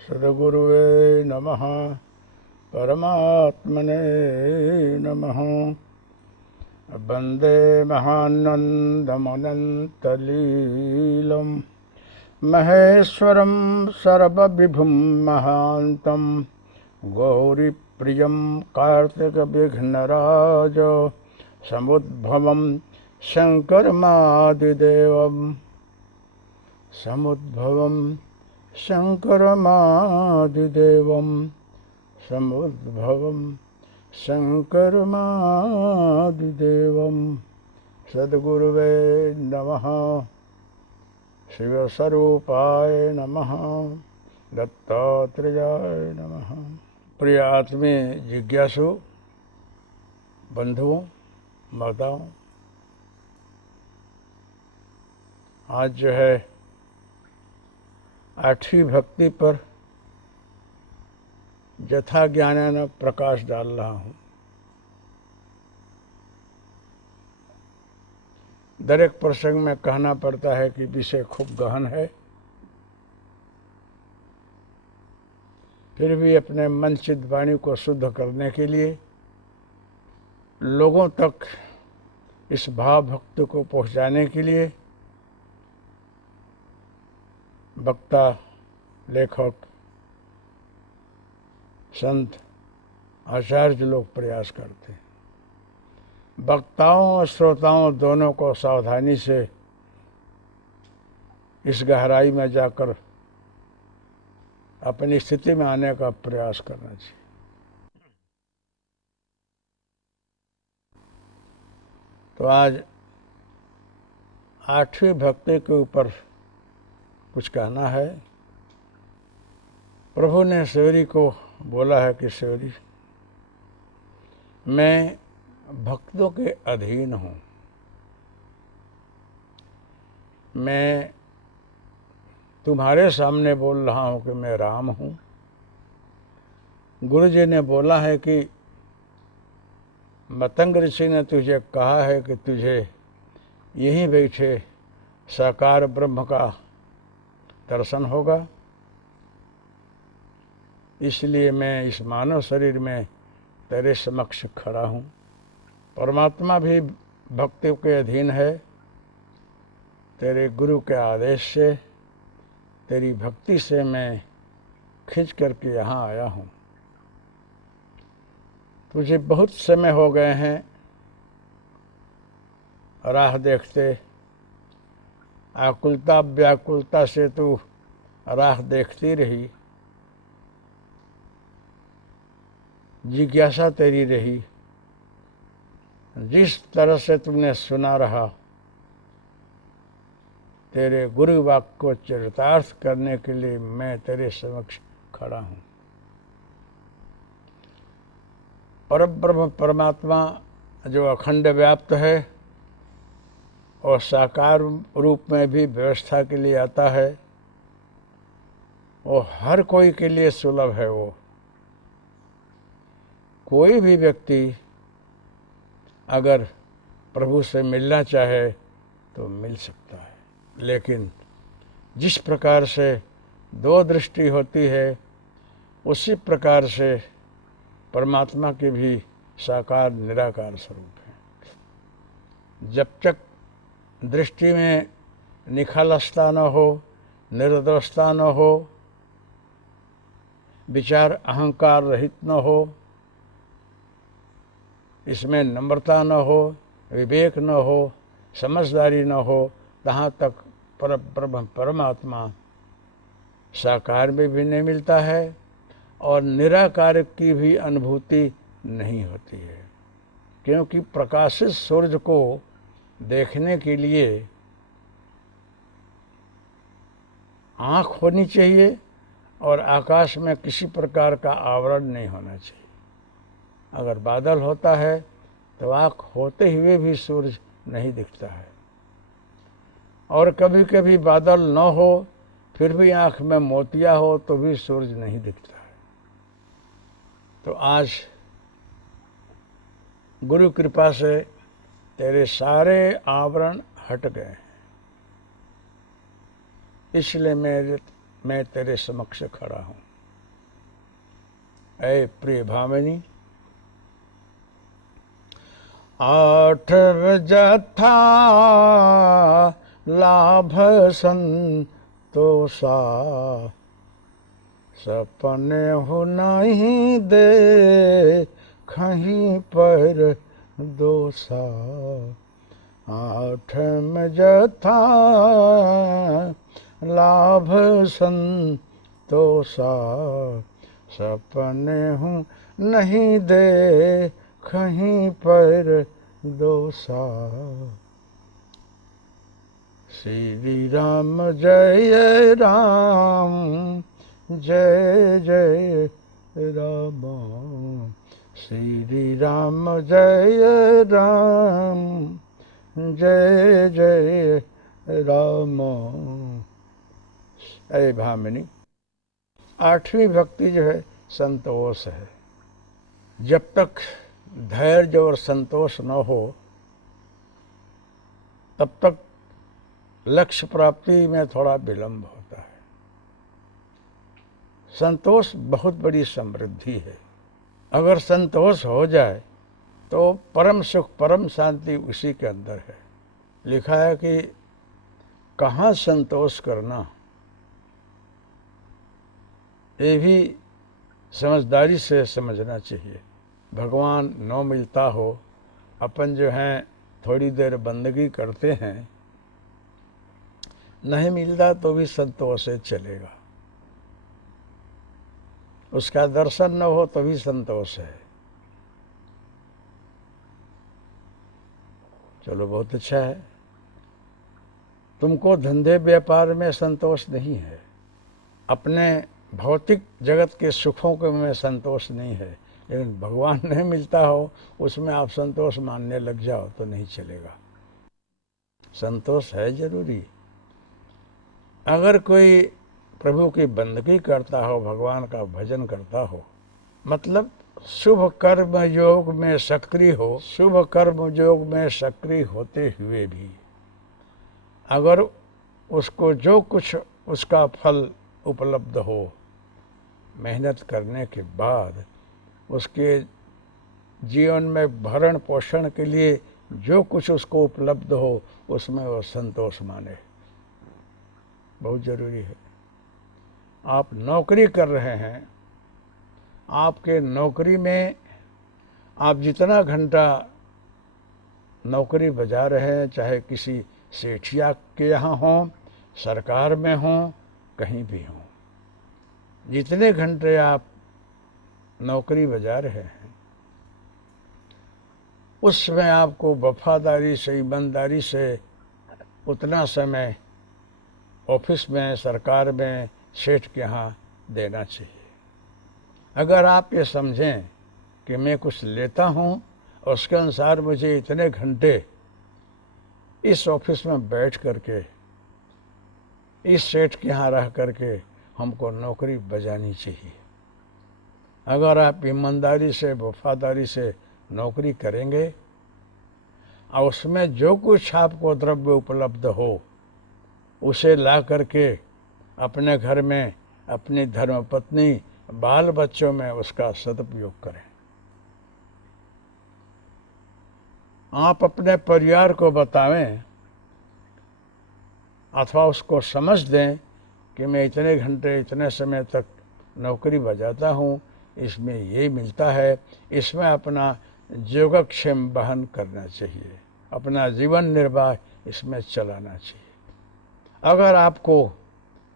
सद्गुरुवे नमः। परमात्मने नमः। वन्दे महानन्दमनन्तलीलं महेश्वरं सर्वविभुं महान्तं गौरीप्रियं कार्तिकविघ्नराज समुद्भवं शङ्करमादिदेवं सद्गुरुवे नमः। शिवस्वरूपाय नमः। दत्तात्रेयाय नमः। प्रिय आत्मीय जिज्ञासु बंधुओं, माताओं, आज जो है आठवीं भक्ति पर यथा ज्ञानेन प्रकाश डाल रहा हूँ। दरेक प्रसंग में कहना पड़ता है कि विषय खूब गहन है, फिर भी अपने मन चित्त वाणी को शुद्ध करने के लिए, लोगों तक इस भाव भक्ति को पहुँचाने के लिए वक्ता, लेखक, संत, आचार्य लोग प्रयास करते हैं। वक्ताओं और श्रोताओं दोनों को सावधानी से इस गहराई में जाकर अपनी स्थिति में आने का प्रयास करना चाहिए। तो आज आठवीं भक्ति के ऊपर कुछ कहना है। प्रभु ने शेवरी को बोला है कि शेवरी, मैं भक्तों के अधीन हूँ, मैं तुम्हारे सामने बोल रहा हूँ कि मैं राम हूँ। गुरु जी ने बोला है कि मतंग ऋषि ने तुझे कहा है कि तुझे यहीं बैठे साकार ब्रह्म का दर्शन होगा, इसलिए मैं इस मानव शरीर में तेरे समक्ष खड़ा हूँ। परमात्मा भी भक्ति के अधीन है। तेरे गुरु के आदेश से, तेरी भक्ति से मैं खिंच करके यहाँ आया हूँ। तुझे बहुत समय हो गए हैं राह देखते, आकुलता व्याकुलता से तू राह देखती रही, जिज्ञासा तेरी रही। जिस तरह से तुमने सुना रहा, तेरे गुरु वाक्य को चरितार्थ करने के लिए मैं तेरे समक्ष खड़ा हूँ। परब्रह्म परमात्मा जो अखंड व्याप्त है और साकार रूप में भी व्यवस्था के लिए आता है, वो हर कोई के लिए सुलभ है। वो कोई भी व्यक्ति अगर प्रभु से मिलना चाहे तो मिल सकता है, लेकिन जिस प्रकार से दो दृष्टि होती है, उसी प्रकार से परमात्मा की भी साकार निराकार स्वरूप है। जब तक दृष्टि में निखालसता न हो, निर्दोषता न हो, विचार अहंकार रहित न हो, इसमें नम्रता न हो, विवेक न हो, समझदारी न हो, तहाँ तक परब्रह्म परमात्मा साकार में भी नहीं मिलता है और निराकार की भी अनुभूति नहीं होती है। क्योंकि प्रकाशित सूर्य को देखने के लिए आँख होनी चाहिए और आकाश में किसी प्रकार का आवरण नहीं होना चाहिए। अगर बादल होता है तो आँख होते हुए भी सूरज नहीं दिखता है, और कभी कभी बादल न हो फिर भी आँख में मोतिया हो तो भी सूरज नहीं दिखता है। तो आज गुरु कृपा से तेरे सारे आवरण हट गए हैं, इसलिए मैं तेरे समक्ष खड़ा हूँ। ऐ प्रिय भामिनी, आठ जथा लाभ संतोषा, सपने हो नहीं दे कहीं पर दोषा। आठ में जथा लाभ संतोषा, सपने हूँ नहीं दे कहीं पर दोषा। श्री राम जय राम, जय जय राम। श्री राम जय राम, जय जय राम। अरे भामिनी, आठवीं भक्ति जो है संतोष है। जब तक धैर्य और संतोष न हो तब तक लक्ष्य प्राप्ति में थोड़ा विलंब होता है। संतोष बहुत बड़ी समृद्धि है। अगर संतोष हो जाए तो परम सुख परम शांति उसी के अंदर है। लिखा है कि कहाँ संतोष करना, ये भी समझदारी से समझना चाहिए। भगवान न मिलता हो, अपन जो हैं थोड़ी देर बंदगी करते हैं, नहीं मिलता तो भी संतोष से चलेगा। उसका दर्शन न हो तो भी संतोष है। चलो बहुत अच्छा है। तुमको धंधे व्यापार में संतोष नहीं है, अपने भौतिक जगत के सुखों के में संतोष नहीं है, लेकिन भगवान नहीं मिलता हो उसमें आप संतोष मानने लग जाओ तो नहीं चलेगा। संतोष है जरूरी। अगर कोई प्रभु की बंदगी करता हो, भगवान का भजन करता हो, मतलब शुभ कर्म योग में सक्रिय हो, शुभ कर्म योग में सक्रिय होते हुए भी अगर उसको जो कुछ उसका फल उपलब्ध हो, मेहनत करने के बाद उसके जीवन में भरण पोषण के लिए जो कुछ उसको उपलब्ध हो, उसमें वो संतोष माने, बहुत ज़रूरी है। आप नौकरी कर रहे हैं, आपके नौकरी में आप जितना घंटा नौकरी बजा रहे हैं, चाहे किसी सेठिया के यहाँ हों, सरकार में हों, कहीं भी हों, जितने घंटे आप नौकरी बजा रहे हैं उसमें आपको वफादारी से, ईमानदारी से उतना समय ऑफिस में, सरकार में, सेठ के यहाँ देना चाहिए। अगर आप ये समझें कि मैं कुछ लेता हूँ और उसके अनुसार मुझे इतने घंटे इस ऑफिस में बैठ करके, इस सेठ के यहाँ रह करके हमको नौकरी बजानी चाहिए। अगर आप ईमानदारी से, वफादारी से नौकरी करेंगे और उसमें जो कुछ आपको द्रव्य उपलब्ध हो उसे ला करके अपने घर में, अपनी धर्मपत्नी, बाल बच्चों में उसका सदुपयोग करें। आप अपने परिवार को बतावें अथवा उसको समझ दें कि मैं इतने घंटे, इतने समय तक नौकरी बजाता हूँ, इसमें ये मिलता है, इसमें अपना योगक्षेम वहन करना चाहिए, अपना जीवन निर्वाह इसमें चलाना चाहिए। अगर आपको,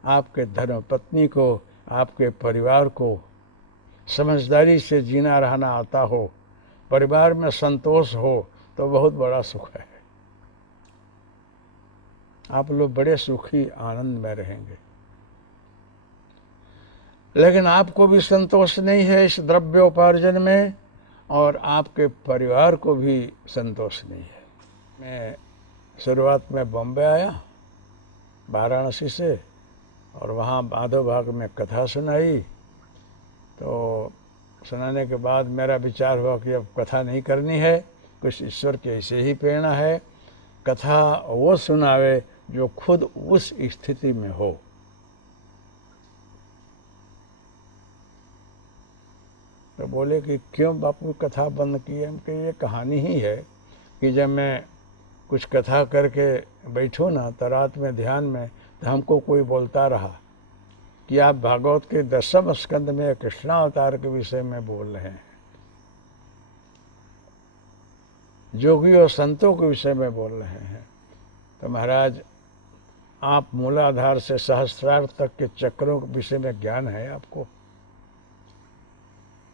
आपके धर्मपत्नी को, आपके परिवार को समझदारी से जीना रहना आता हो, परिवार में संतोष हो, तो बहुत बड़ा सुख है। आप लोग बड़े सुखी आनंद में रहेंगे। लेकिन आपको भी संतोष नहीं है इस द्रव्योपार्जन में और आपके परिवार को भी संतोष नहीं है। मैं शुरुआत में बॉम्बे आया वाराणसी से और वहाँ माधव बाग में कथा सुनाई। तो सुनाने के बाद मेरा विचार हुआ कि अब कथा नहीं करनी है, कुछ ईश्वर की ऐसे ही प्रेरणा है, कथा वो सुनावे जो खुद उस स्थिति में हो। तो बोले कि क्यों बापू कथा बंद की है? हम कहे ये कहानी ही है कि जब मैं कुछ कथा करके बैठूँ ना तो रात में ध्यान में, तो हमको कोई बोलता रहा कि आप भागवत के 10वें स्कंद में कृष्णावतार के विषय में बोल रहे हैं, जोगी और संतों के विषय में बोल रहे हैं। तो महाराज, आप मूलाधार से सहस्त्रार तक के चक्रों के विषय में ज्ञान है आपको?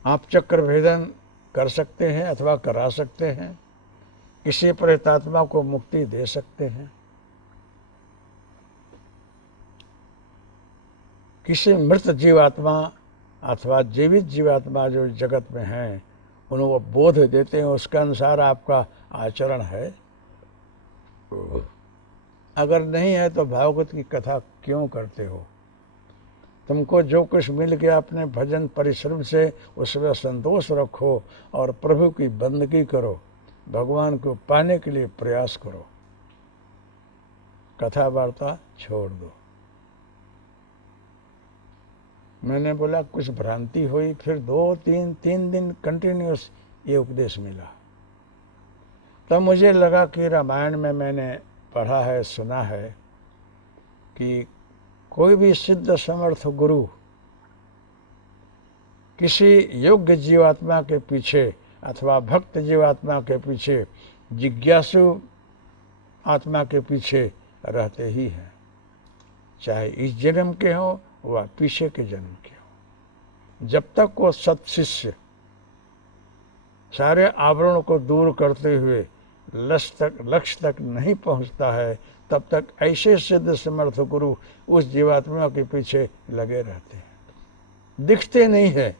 आप चक्र भेदन कर सकते हैं अथवा करा सकते हैं, किसी प्रेतात्मा को मुक्ति दे सकते हैं, किसी मृत जीवात्मा अथवा जीवित जीवात्मा जो जगत में हैं उनको बोध देते हैं, उसके अनुसार आपका आचरण है? अगर नहीं है तो भागवत की कथा क्यों करते हो? तुमको जो कुछ मिल गया अपने भजन परिश्रम से उसमें संतोष रखो और प्रभु की बंदगी करो, भगवान को पाने के लिए प्रयास करो, कथा वार्ता छोड़ दो। मैंने बोला कुछ भ्रांति हुई, फिर 2-3 दिन कंटिन्यूस ये उपदेश मिला। तब मुझे लगा कि रामायण में मैंने पढ़ा है, सुना है कि कोई भी सिद्ध समर्थ गुरु किसी योग्य जीवात्मा के पीछे अथवा भक्त जीवात्मा के पीछे, जिज्ञासु आत्मा के पीछे रहते ही हैं, चाहे इस जन्म के हों व पीछे के जन्म के हों। जब तक वो सत्शिष्य सारे आवरणों को दूर करते हुए लक्ष्य तक नहीं पहुंचता है, तब तक ऐसे सिद्ध समर्थ गुरु उस जीवात्मा के पीछे लगे रहते हैं। दिखते नहीं है,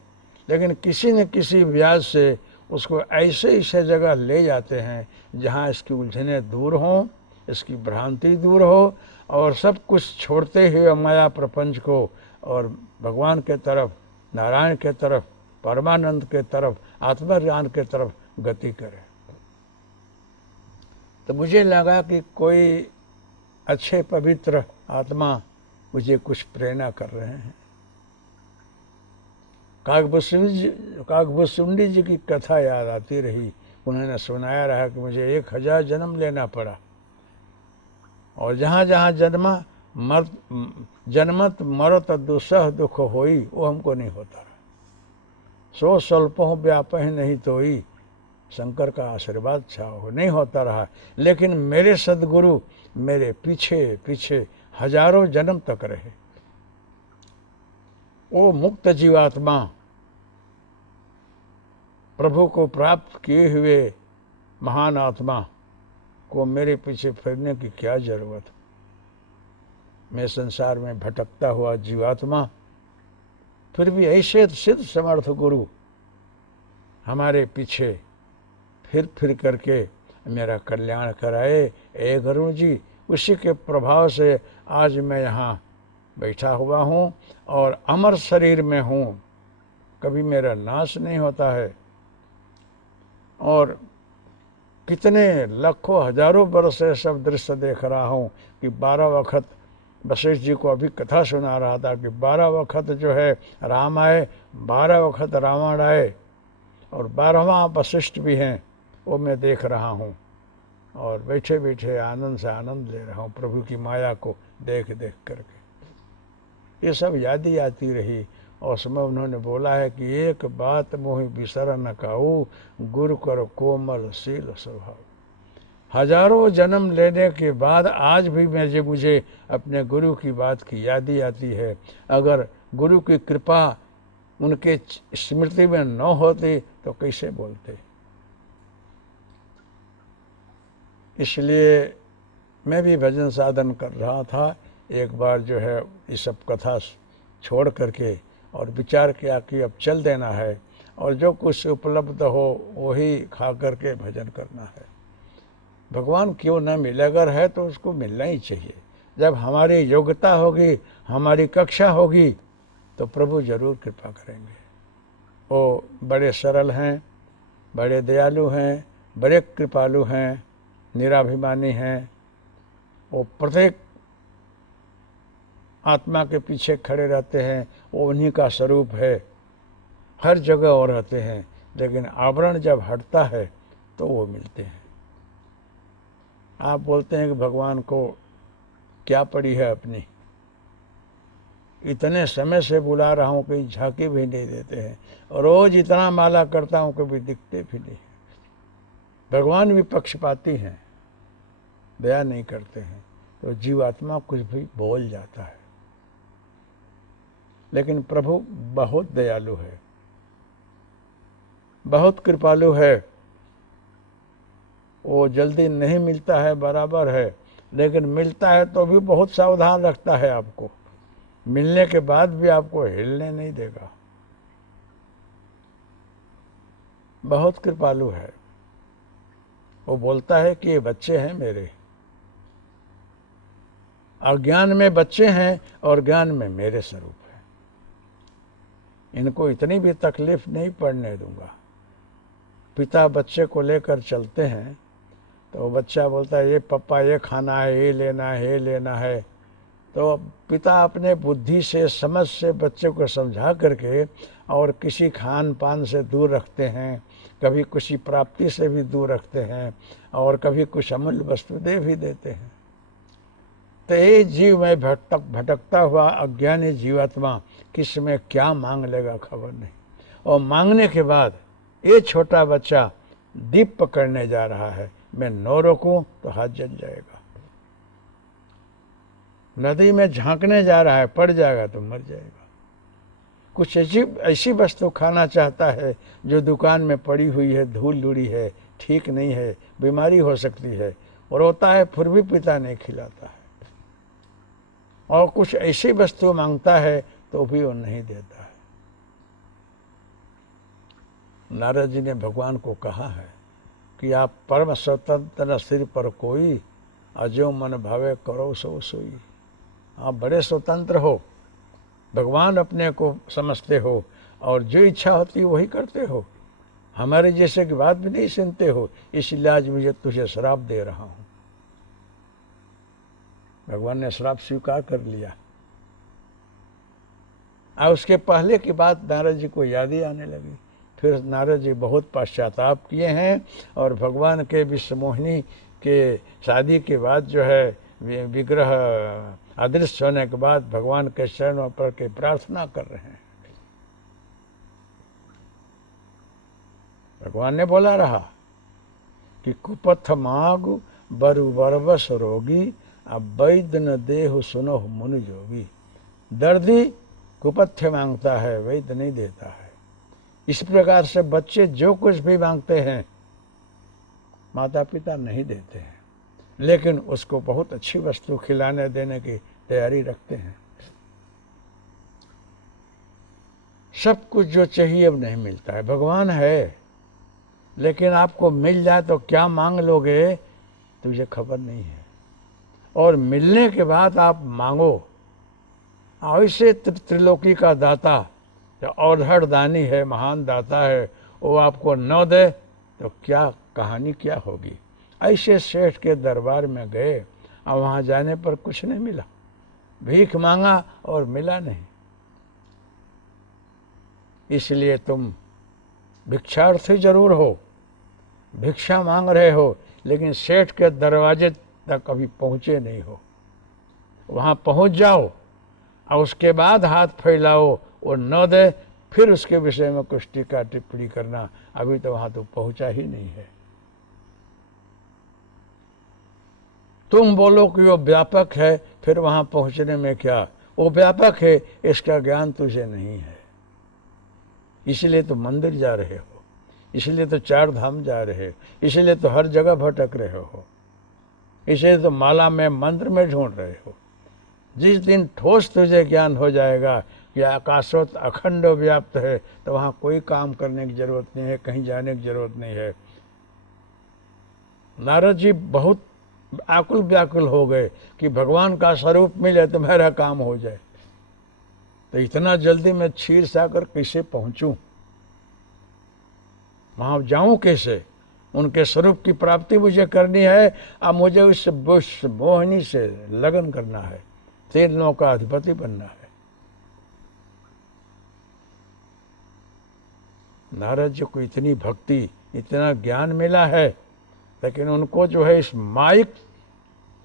लेकिन किसी न किसी व्याज से उसको ऐसे जगह ले जाते हैं जहाँ इसकी उलझनें दूर हों, इसकी भ्रांति दूर हो और सब कुछ छोड़ते हुए माया प्रपंच को और भगवान के तरफ, नारायण के तरफ, परमानंद के तरफ, आत्मज्ञान के तरफ गति करे। तो मुझे लगा कि कोई अच्छे पवित्र आत्मा मुझे कुछ प्रेरणा कर रहे हैं। काकभूषुंडी जी की कथा याद आती रही। उन्होंने सुनाया रहा कि मुझे 1000 जन्म लेना पड़ा और जहाँ जहाँ जन्मत मरत दुसह दुख होई, वो हमको नहीं होता रहा। सो स्वल्पों व्यापह नहीं तोई, शंकर का आशीर्वाद छाओ, नहीं होता रहा। लेकिन मेरे सद्गुरु मेरे पीछे पीछे हजारों जन्म तक रहे। वो मुक्त जीवात्मा प्रभु को प्राप्त किए हुए महान आत्मा को मेरे पीछे फिरने की क्या जरूरत? मैं संसार में भटकता हुआ जीवात्मा, फिर भी ऐसे सिद्ध समर्थ गुरु हमारे पीछे फिर करके मेरा कल्याण कराए। ए गुरु जी, उसी के प्रभाव से आज मैं यहाँ बैठा हुआ हूँ और अमर शरीर में हूँ, कभी मेरा नाश नहीं होता है। और कितने लाखों हजारों वर्ष से सब दृश्य देख रहा हूँ कि 12 वक्त वशिष्ठ जी को अभी कथा सुना रहा था कि 12 वक्त जो है राम आए, 12 वक्त रावण आए और 12वां वशिष्ठ भी हैं, वो मैं देख रहा हूँ और बैठे बैठे आनंद से आनंद ले रहा हूँ प्रभु की माया को देख देख करके। ये सब यादी आती रही और उसमें उन्होंने बोला है कि एक बात मोहि बिसर न काऊ, गुरु कर कोमल शील स्वभाव। हजारों जन्म लेने के बाद आज भी मुझे अपने गुरु की बात की यादी आती है। अगर गुरु की कृपा उनके स्मृति में न होती तो कैसे बोलते। इसलिए मैं भी भजन साधन कर रहा था। एक बार जो है ये सब कथा छोड़ करके और विचार किया कि अब चल देना है और जो कुछ उपलब्ध हो वही खा करके भजन करना है। भगवान क्यों न मिले, अगर है तो उसको मिलना ही चाहिए। जब हमारी योग्यता होगी, हमारी कक्षा होगी तो प्रभु जरूर कृपा करेंगे। वो बड़े सरल हैं, बड़े दयालु हैं, बड़े कृपालु हैं, निराभिमानी हैं। वो प्रत्येक आत्मा के पीछे खड़े रहते हैं, वो उन्हीं का स्वरूप है। हर जगह वो रहते हैं, लेकिन आवरण जब हटता है तो वो मिलते हैं। आप बोलते हैं कि भगवान को क्या पड़ी है अपनी, इतने समय से बुला रहा हूँ, कहीं झांकी भी नहीं देते हैं, रोज इतना माला करता हूँ, कभी दिखते भी नहीं। भगवान भी पक्षपाती हैं, दया नहीं करते हैं, तो जीवात्मा कुछ भी बोल जाता है। लेकिन प्रभु बहुत दयालु है, बहुत कृपालु है। वो जल्दी नहीं मिलता है बराबर है, लेकिन मिलता है तो भी बहुत सावधान रखता है आपको। मिलने के बाद भी आपको हिलने नहीं देगा। बहुत कृपालु है। वो बोलता है कि ये बच्चे हैं मेरे, अज्ञान में बच्चे हैं और ज्ञान में मेरे स्वरूप है। इनको इतनी भी तकलीफ नहीं पड़ने दूंगा। पिता बच्चे को लेकर चलते हैं तो बच्चा बोलता है ये पप्पा ये खाना है, ये लेना है, ये लेना है। तो पिता अपने बुद्धि से समझ से बच्चे को समझा करके और किसी खान पान से दूर रखते हैं, कभी किसी प्राप्ति से भी दूर रखते हैं, और कभी कुछ अमूल्य वस्तु दे भी देते हैं। तो ये जीव में भटकता हुआ अज्ञानी जीवात्मा किस में क्या मांग लेगा खबर नहीं। और मांगने के बाद ये छोटा बच्चा दीप पकड़ने जा रहा है, मैं न रोकूं तो हाथ जल जाएगा। नदी में झांकने जा रहा है, पड़ जाएगा तो मर जाएगा। कुछ ऐसी वस्तु खाना चाहता है जो दुकान में पड़ी हुई है, धूल उड़ी है, ठीक नहीं है, बीमारी हो सकती है, और रोता है फिर भी पिता नहीं खिलाता है। और कुछ ऐसी वस्तु मांगता है तो भी वो नहीं देता है। नारद जी ने भगवान को कहा है कि आप परम स्वतंत्र सिर पर कोई, अजो मन भावे करो सो सोई। आप बड़े स्वतंत्र हो, भगवान अपने को समझते हो, और जो इच्छा होती है वही करते हो, हमारे जैसे की बात भी नहीं सुनते हो, इसलिए आज मुझे तुझे श्राप दे रहा हूं। भगवान ने श्राप स्वीकार कर लिया। और उसके पहले की बात नारद जी को याद ही आने लगी। फिर नारद जी बहुत पश्चाताप किए हैं, और भगवान के विश्वमोहिनी के शादी के बाद जो है विग्रह अदृश्य होने के बाद भगवान के चरणों पर के प्रार्थना कर रहे हैं। भगवान ने बोला रहा कि कुपथ मागु बरु बरबस रोगी, अब वैद्य न देहु सुनो मुनि जोगी। दर्दी कुपथ्य मांगता है, वैद्य नहीं देता है। इस प्रकार से बच्चे जो कुछ भी मांगते हैं माता पिता नहीं देते हैं, लेकिन उसको बहुत अच्छी वस्तु खिलाने देने की तैयारी रखते हैं। सब कुछ जो चाहिए अब नहीं मिलता है। भगवान है, लेकिन आपको मिल जाए तो क्या मांग लोगे तुझे खबर नहीं है। और मिलने के बाद आप मांगो। ऐसे त्रिलोकी का दाता जो औधड़ दानी है, महान दाता है, वो आपको न दे तो क्या कहानी क्या होगी। ऐसे सेठ के दरबार में गए और वहाँ जाने पर कुछ नहीं मिला, भीख मांगा और मिला नहीं। इसलिए तुम भिक्षार्थी जरूर हो, भिक्षा मांग रहे हो, लेकिन सेठ के दरवाजे तक कभी पहुँचे नहीं हो। वहाँ पहुँच जाओ और उसके बाद हाथ फैलाओ, और न दे फिर उसके विषय में कुछ टीका टिप्पणी करना। अभी तो वहाँ तो पहुँचा ही नहीं है। तुम बोलो कि वो व्यापक है, फिर वहाँ पहुँचने में क्या, वो व्यापक है इसका ज्ञान तुझे नहीं है। इसलिए तो मंदिर जा रहे हो, इसलिए तो चार धाम जा रहे हो, इसलिए तो हर जगह भटक रहे हो, इसलिए तो माला में मंत्र में ढूंढ रहे हो। जिस दिन ठोस तुझे ज्ञान हो जाएगा कि आकाशोत अखंड व्याप्त है, तो वहाँ कोई काम करने की जरूरत नहीं है, कहीं जाने की जरूरत नहीं है। नारद जी बहुत आकुल व्याकुल हो गए कि भगवान का स्वरूप मिले तो मेरा काम हो जाए। तो इतना जल्दी मैं क्षीर सागर कैसे पहुंचूं, वहां जाऊं कैसे? उनके स्वरूप की प्राप्ति मुझे करनी है। अब मुझे उस मोहिनी से लगन करना है, 3 लोगों का अधिपति बनना है। नारद जी को इतनी भक्ति, इतना ज्ञान मिला है, लेकिन उनको जो है इस माइक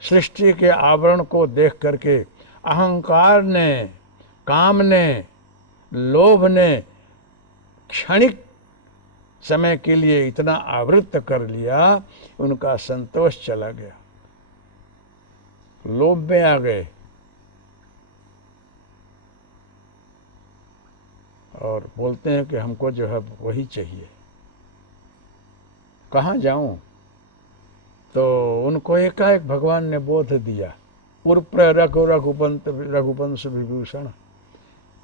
सृष्टि के आवरण को देख करके अहंकार ने, काम ने, लोभ ने क्षणिक समय के लिए इतना आवृत्त कर लिया, उनका संतोष चला गया, लोभ में आ गए और बोलते हैं कि हमको जो है वही चाहिए, कहाँ जाऊं। तो उनको एकाएक भगवान ने बोध दिया, उर्प्र रघुवंश विभूषण,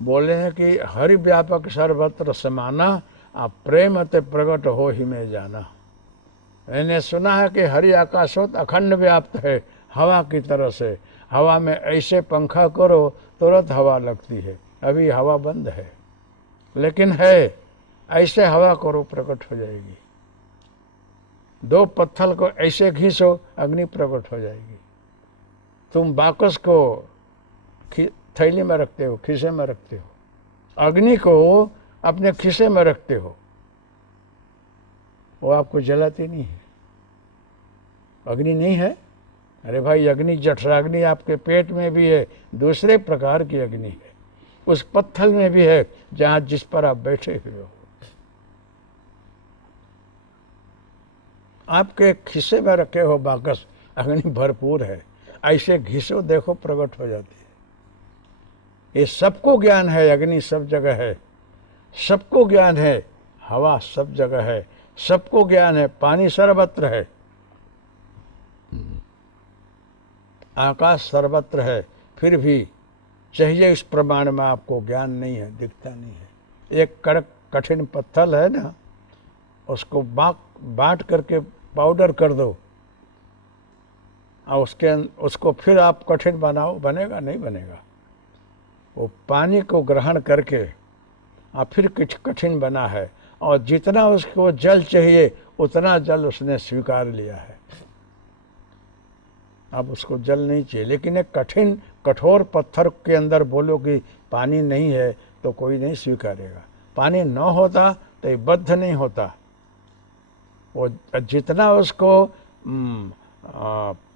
बोले हैं कि हरि व्यापक सर्वत्र समाना, आप प्रेम ते प्रकट हो ही में जाना। मैंने सुना है कि हरि आकाशोत अखंड व्याप्त है हवा की तरह से, हवा में ऐसे पंखा करो तुरंत हवा लगती है, अभी हवा बंद है, लेकिन है ऐसे हवा करो प्रकट हो जाएगी। दो पत्थर को ऐसे घिसो अग्नि प्रकट हो जाएगी। तुम बाकस को थैली में रखते हो, खीसे में रखते हो, अग्नि को अपने खीसे में रखते हो, वो आपको जलाती नहीं है। अग्नि नहीं है, अरे भाई अग्नि जठराग्नि आपके पेट में भी है, दूसरे प्रकार की अग्नि है, उस पत्थर में भी है जहां जिस पर आप बैठे हुए हो। आपके खिस्से में रखे हो बाकस, अग्नि भरपूर है, ऐसे घिसो देखो प्रकट हो जाती है। ये सबको ज्ञान है, अग्नि सब जगह है, सबको ज्ञान है, हवा सब जगह है, सबको ज्ञान है, पानी सर्वत्र है, आकाश सर्वत्र है, फिर भी चाहिए इस प्रमाण में आपको ज्ञान नहीं है, दिखता नहीं है। एक कड़क कठिन पत्थर है ना, उसको बांट करके पाउडर कर दो और उसको फिर आप कठिन बनाओ, बनेगा नहीं बनेगा। वो पानी को ग्रहण करके और फिर कुछ कठिन बना है, और जितना उसको जल चाहिए उतना जल उसने स्वीकार लिया है। अब उसको जल नहीं चाहिए, लेकिन एक कठिन कठोर पत्थर के अंदर बोलो कि पानी नहीं है तो कोई नहीं स्वीकारेगा। पानी न होता तो ये बद्ध नहीं होता। वो जितना उसको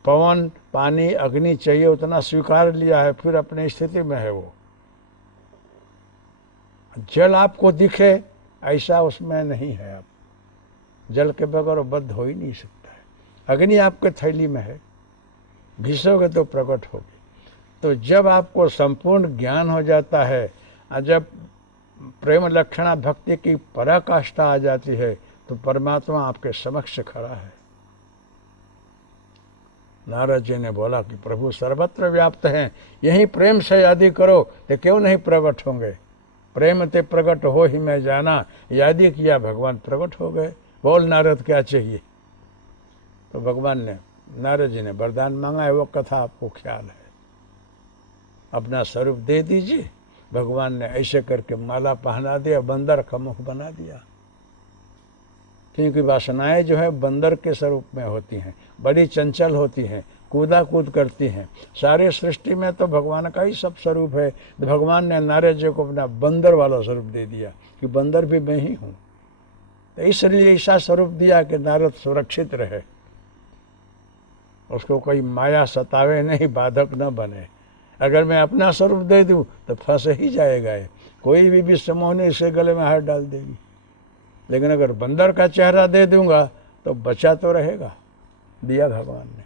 पवन, पानी, अग्नि चाहिए उतना स्वीकार लिया है, फिर अपनी स्थिति में है। वो जल आपको दिखे ऐसा उसमें नहीं है। आप जल के बगैर बद्ध हो ही नहीं सकता है। अग्नि आपके थैली में है, घिसोगे तो प्रकट होगी। तो जब आपको संपूर्ण ज्ञान हो जाता है और जब प्रेम लक्षणा भक्ति की पराकाष्ठा आ जाती है तो परमात्मा आपके समक्ष खड़ा है। नारद जी ने बोला कि प्रभु सर्वत्र व्याप्त हैं, यही प्रेम से यादी करो तो क्यों नहीं प्रकट होंगे। प्रेम ते प्रकट हो ही मैं जाना, यादी किया भगवान प्रकट हो गए। बोल नारद क्या चाहिए। तो भगवान ने, नारद जी ने वरदान मांगा है, वो कथा आपको ख्याल है। अपना स्वरूप दे दीजिए। भगवान ने ऐसे करके माला पहना दिया, बंदर का मुख बना दिया। क्योंकि वासनाएं जो है बंदर के स्वरूप में होती हैं, बड़ी चंचल होती हैं, कूदा कूद करती हैं। सारी सृष्टि में तो भगवान का ही सब स्वरूप है। तो भगवान ने नारद जी को अपना बंदर वाला स्वरूप दे दिया कि बंदर भी मैं ही हूँ। तो इसलिए ऐसा स्वरूप दिया कि नारद सुरक्षित रहे, उसको कोई माया सतावे नहीं, बाधक न बने। अगर मैं अपना स्वरूप दे दूँ तो फंस ही जाएगा, कोई भी विश्वमोहिनी इसे गले में हाथ डाल देगी। लेकिन अगर बंदर का चेहरा दे दूंगा तो बचा तो रहेगा, दिया भगवान ने।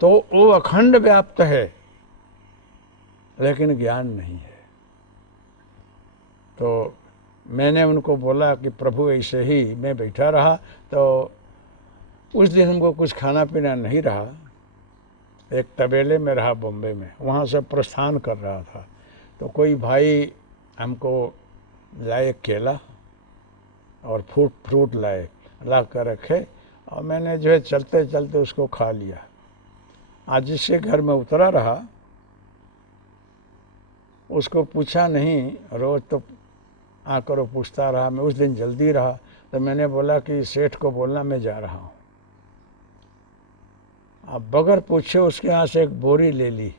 तो वो अखंड व्याप्त है लेकिन ज्ञान नहीं है। तो मैंने उनको बोला कि प्रभु ऐसे ही मैं बैठा रहा तो उस दिन हमको कुछ खाना पीना नहीं रहा। एक तबेले में रहा बॉम्बे में, वहाँ से प्रस्थान कर रहा था। तो कोई भाई हमको लाए केला और फ्रूट लाए, ला कर रखे, और मैंने जो है चलते चलते उसको खा लिया। आज जिसके घर में उतरा रहा उसको पूछा नहीं, रोज़ तो आकर वो पूछता रहा। मैं उस दिन जल्दी रहा तो मैंने बोला कि सेठ को बोलना मैं जा रहा हूँ। अब बगैर पूछे उसके यहाँ से एक बोरी ले ली,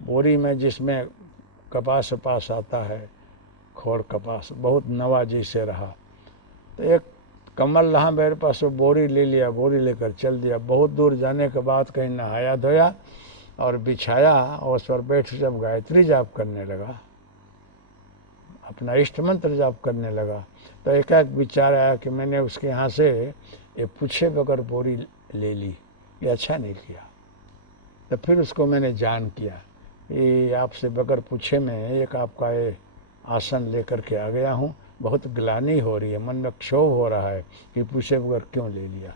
बोरी में जिसमें कपास वपास आता है, खोड़ कपास, बहुत नवाजी से रहा। तो एक कमल रहा मेरे पास, वो बोरी ले लिया, बोरी लेकर चल दिया। बहुत दूर जाने के बाद कहीं नहाया धोया और बिछाया और उस पर बैठ जब गायत्री जाप करने लगा, अपना इष्ट मंत्र जाप करने लगा, तो एकाएक विचार आया कि मैंने उसके यहाँ से ये पूछे बगैर बोरी ले ली, ये अच्छा नहीं किया। तो फिर उसको मैंने जान किया, ये आपसे बगैर पूछे में एक आपका ये आसन लेकर के आ गया हूँ, बहुत ग्लानि हो रही है, मन में क्षोभ हो रहा है कि पूछे बगैर क्यों ले लिया।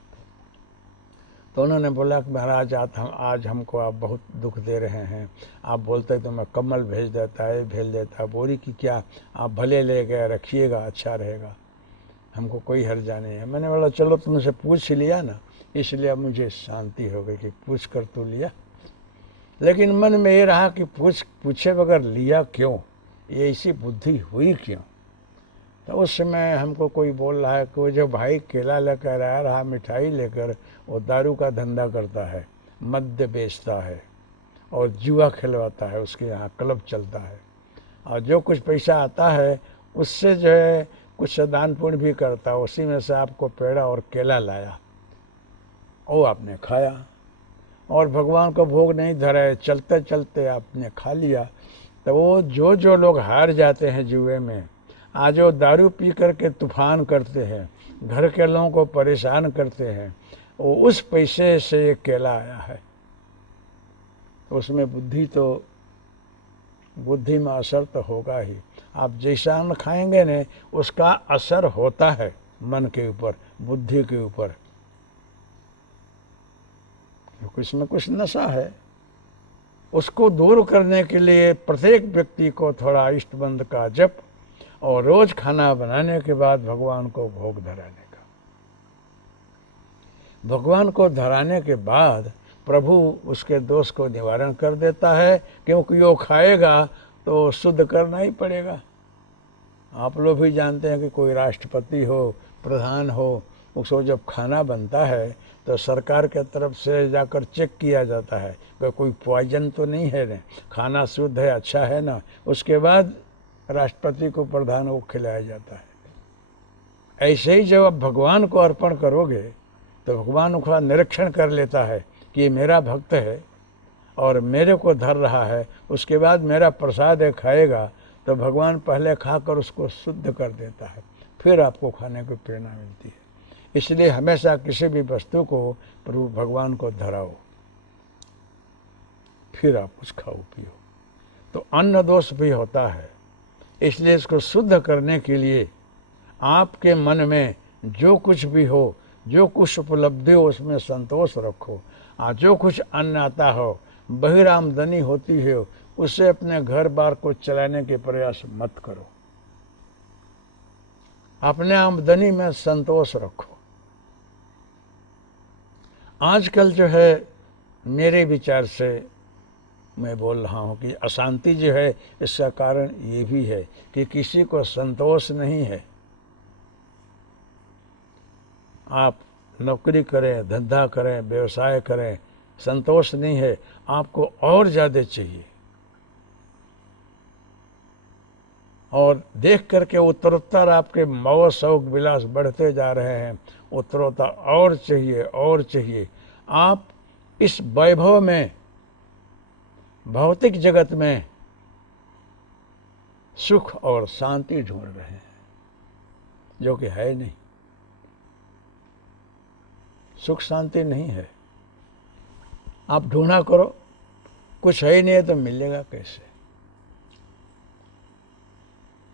तो उन्होंने बोला कि महाराज आज हमको आप बहुत दुख दे रहे हैं, आप बोलते तो मैं कमल भेज देता है, भेज देता, बोरी की क्या, आप भले ले गए, रखिएगा, अच्छा रहेगा, हमको कोई हर्जा नहीं है। मैंने बोला चलो तुमसे पूछ लिया ना, इसलिए अब मुझे शांति हो गई कि पूछ कर तो लिया। लेकिन मन में ये रहा कि पूछे बगैर लिया क्यों, ये ऐसी बुद्धि हुई क्यों। तो उस समय हमको कोई बोल रहा है कि वो जो भाई केला लेकर आ रहा, मिठाई लेकर, वो दारू का धंधा करता है, मद्य बेचता है और जुआ खिलवाता है, उसके यहाँ क्लब चलता है, और जो कुछ पैसा आता है उससे जो है कुछ दान पुण्य भी करता है, उसी में से आपको पेड़ा और केला लाया, वो आपने खाया और भगवान को भोग नहीं धरा, चलते चलते आपने खा लिया। तो वो जो लोग हार जाते हैं जुए में, आज वो दारू पी करके तूफान करते हैं, घर के लोगों को परेशान करते हैं, वो उस पैसे से केला आया है। उसमें बुद्धि में असर तो होगा ही। आप जैसा अन्न खाएंगे न, उसका असर होता है मन के ऊपर, बुद्धि के ऊपर, कुछ न कुछ नशा है। उसको दूर करने के लिए प्रत्येक व्यक्ति को थोड़ा इष्ट बंद का जप और रोज खाना बनाने के बाद भगवान को भोग धराने का। भगवान को धराने के बाद प्रभु उसके दोष को निवारण कर देता है, क्योंकि वो खाएगा तो शुद्ध करना ही पड़ेगा। आप लोग भी जानते हैं कि कोई राष्ट्रपति हो, प्रधान हो, उसको जब खाना बनता है तो सरकार के तरफ से जाकर चेक किया जाता है कि कोई पॉइजन तो नहीं है ना, खाना शुद्ध है, अच्छा है ना, उसके बाद राष्ट्रपति को, प्रधान को खिलाया जाता है। ऐसे ही जब आप भगवान को अर्पण करोगे तो भगवान उसका निरीक्षण कर लेता है कि ये मेरा भक्त है और मेरे को धर रहा है, उसके बाद मेरा प्रसाद है खाएगा, तो भगवान पहले खाकर उसको शुद्ध कर देता है, फिर आपको खाने को प्रेरणा मिलती है। इसलिए हमेशा किसी भी वस्तु को प्रभु भगवान को धराओ, फिर आप कुछ खाओ पियो। तो अन्न दोष भी होता है, इसलिए इसको शुद्ध करने के लिए आपके मन में जो कुछ भी हो, जो कुछ उपलब्धि हो, उसमें संतोष रखो। जो कुछ अन्न आता हो, बहिरामदनी होती है, उससे अपने घर बार को चलाने के प्रयास मत करो। अपने आमदनी में संतोष रखो। आजकल जो है, मेरे विचार से मैं बोल रहा हूँ कि अशांति जो है, इसका कारण ये भी है कि किसी को संतोष नहीं है। आप नौकरी करें, धंधा करें, व्यवसाय करें, संतोष नहीं है, आपको और ज़्यादा चाहिए। और देख करके उत्तरोत्तर आपके मौज शौक विलास बढ़ते जा रहे हैं, उत्तरोत्तर और चाहिए और चाहिए। आप इस वैभव में, भौतिक जगत में सुख और शांति ढूंढ रहे हैं, जो कि है नहीं। सुख शांति नहीं है। आप ढूंढा करो, कुछ है ही नहीं है तो मिलेगा कैसे।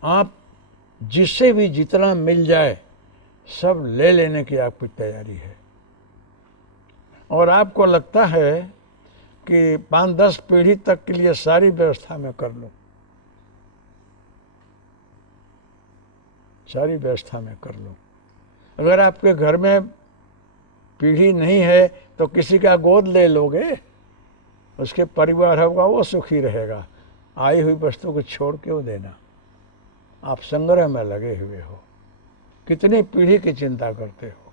आप जिससे भी जितना मिल जाए सब ले लेने की आपकी तैयारी है, और आपको लगता है कि 5-10 पीढ़ी तक के लिए सारी व्यवस्था मैं कर लूं, सारी व्यवस्था मैं कर लूं। अगर आपके घर में पीढ़ी नहीं है तो किसी का गोद ले लोगे, उसके परिवार होगा, वो सुखी रहेगा। आई हुई वस्तु को छोड़ क्यों देना। आप संग्रह में लगे हुए हो, कितनी पीढ़ी की चिंता करते हो।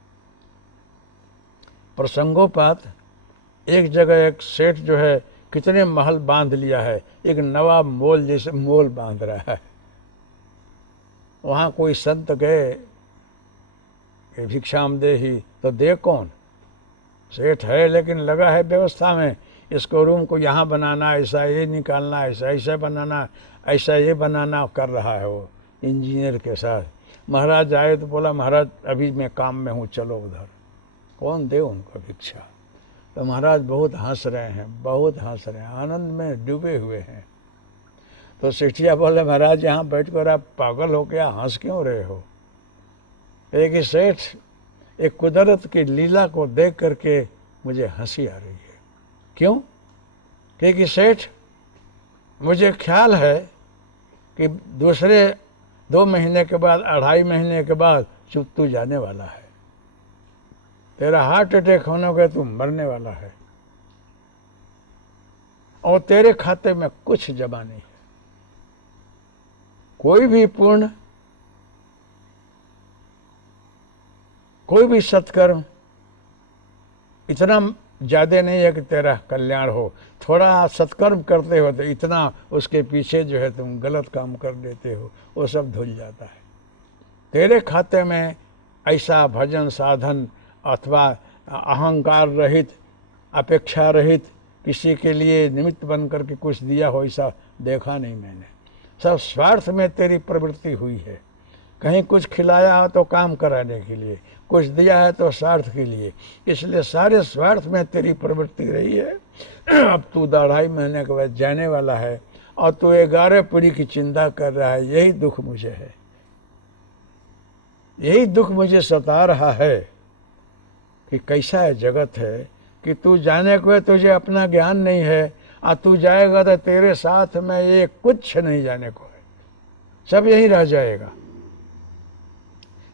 प्रसंगोपात एक जगह एक सेठ जो है कितने महल बांध लिया है, एक नवाब मोल जैसे मोल बांध रहा है। वहाँ कोई संत गए कि भिक्षाम दे ही, तो दे कौन? सेठ है लेकिन लगा है व्यवस्था में, इसको रूम को यहाँ बनाना, ऐसा ये निकालना, ऐसा ऐसा बनाना, ऐसा ये बनाना कर रहा है वो इंजीनियर के साथ। महाराज आए तो बोला महाराज अभी मैं काम में हूँ, चलो उधर। कौन दे उनको भिक्षा? तो महाराज बहुत हंस रहे हैं, बहुत हंस रहे हैं, आनंद में डूबे हुए हैं। तो सेठिया बोले महाराज यहाँ बैठ कर आप पागल हो गया, हंस क्यों रहे हो? एक ही सेठ, एक कुदरत की लीला को देख करके मुझे हंसी आ रही है। क्यों? क्योंकि सेठ, मुझे ख्याल है कि दूसरे 2 महीने के बाद, 2.5 महीने के बाद तू जाने वाला है, तेरा हार्ट अटैक होने का, तू मरने वाला है, और तेरे खाते में कुछ जमा नहीं है। कोई भी पुण्य, कोई भी सत्कर्म इतना ज़्यादा नहीं है कि तेरा कल्याण हो। थोड़ा सत्कर्म करते हो तो इतना उसके पीछे जो है तुम गलत काम कर देते हो, वो सब धुल जाता है। तेरे खाते में ऐसा भजन साधन अथवा अहंकार रहित, अपेक्षा रहित, किसी के लिए निमित्त बन करके कुछ दिया हो, ऐसा देखा नहीं मैंने। सब स्वार्थ में तेरी प्रवृत्ति हुई है। कहीं कुछ खिलाया हो तो काम कराने के लिए, कुछ दिया है तो स्वार्थ के लिए, इसलिए सारे स्वार्थ में तेरी प्रवृत्ति रही है। अब तू 2.5 महीने के बाद जाने वाला है और तू 11 पीढ़ी की चिंता कर रहा है। यही दुख मुझे है, यही दुख मुझे सता रहा है कि कैसा है जगत है कि तू जाने को है, तुझे अपना ज्ञान नहीं है, और तू जाएगा तो तेरे साथ में ये कुछ नहीं जाने को है, सब यही रह जाएगा।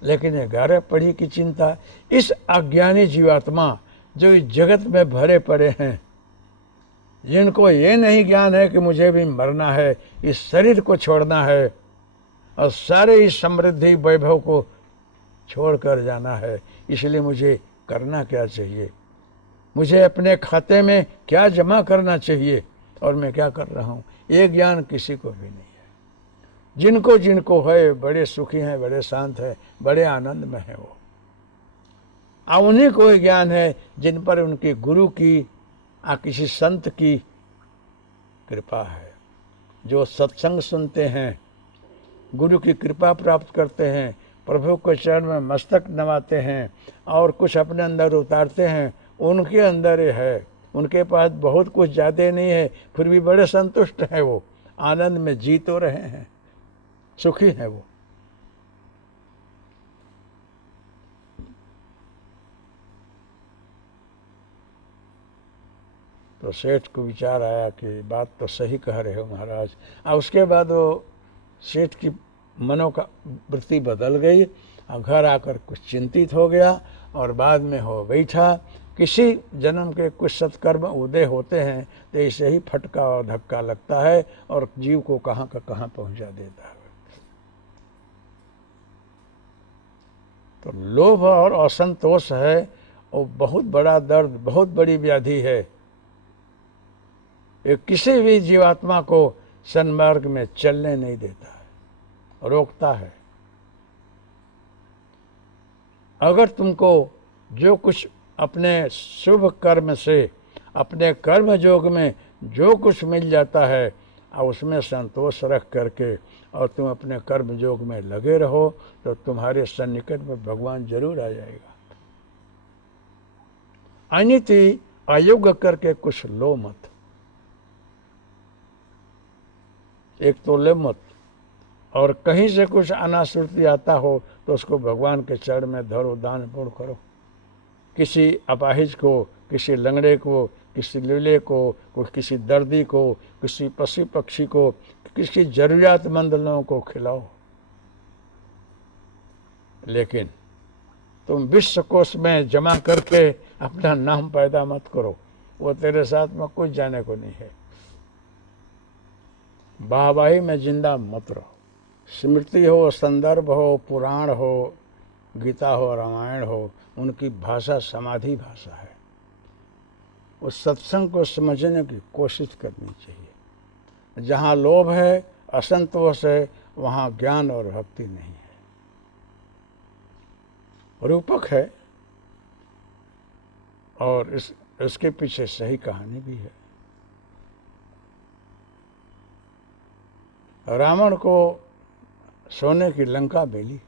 लेकिन 11 पीढ़ी की चिंता, इस अज्ञानी जीवात्मा जो इस जगत में भरे पड़े हैं, जिनको ये नहीं ज्ञान है कि मुझे भी मरना है, इस शरीर को छोड़ना है और सारे इस समृद्धि वैभव को छोड़कर जाना है, इसलिए मुझे करना क्या चाहिए, मुझे अपने खाते में क्या जमा करना चाहिए और मैं क्या कर रहा हूँ, ये ज्ञान किसी को भी नहीं है। जिनको जिनको है बड़े सुखी हैं, बड़े शांत हैं, बड़े आनंद में हैं वो। उन्हीं को ज्ञान है जिन पर उनके गुरु की किसी संत की कृपा है, जो सत्संग सुनते हैं, गुरु की कृपा प्राप्त करते हैं, प्रभु के चरण में मस्तक नवाते हैं और कुछ अपने अंदर उतारते हैं, उनके अंदर ये है। उनके पास बहुत कुछ ज़्यादा नहीं है, फिर भी बड़े संतुष्ट हैं, वो आनंद में जी तो रहे हैं, सुखी है वो। तो सेठ को विचार आया कि बात तो सही कह रहे हो महाराज। और उसके बाद वो सेठ की मनो का वृत्ति बदल गई और घर आकर कुछ चिंतित हो गया और बाद में हो बैठा। किसी जन्म के कुछ सत्कर्म उदय होते हैं तो ऐसे ही फटका और धक्का लगता है और जीव को कहाँ का कहाँ पहुँचा देता है। तो लोभ और असंतोष है वो बहुत बड़ा दर्द, बहुत बड़ी व्याधि है। ये किसी भी जीवात्मा को सन्मार्ग में चलने नहीं देता है, रोकता है। अगर तुमको जो कुछ अपने शुभ कर्म से, अपने कर्म योग में जो कुछ मिल जाता है और उसमें संतोष रख करके और तुम अपने कर्म योग में लगे रहो तो तुम्हारे सन्निकट में भगवान जरूर आ जाएगा। अनिति अयोग्य करके कुछ लो मत, एक तो ले मत, और कहीं से कुछ अनाश्रुति आता हो तो उसको भगवान के चरण में धरो, दान पुण्य करो। किसी अपाहिज को, किसी लंगड़े को, किसी लूले को, किसी दर्दी को, किसी पशु पक्षी को, किसी जरूरियातमंद लोगों को खिलाओ। लेकिन तुम विश्व कोश में जमा करके अपना नाम पैदा मत करो, वो तेरे साथ में कुछ जाने को नहीं है। वाहवाही में जिंदा मत रहो। स्मृति हो, संदर्भ हो, पुराण हो, गीता हो, रामायण हो, उनकी भाषा समाधि भाषा है। उस सत्संग को समझने की कोशिश करनी चाहिए। जहाँ लोभ है, असंतोष है, वहाँ ज्ञान और भक्ति नहीं है। रूपक है और इसके पीछे सही कहानी भी है। रावण को सोने की लंका मिली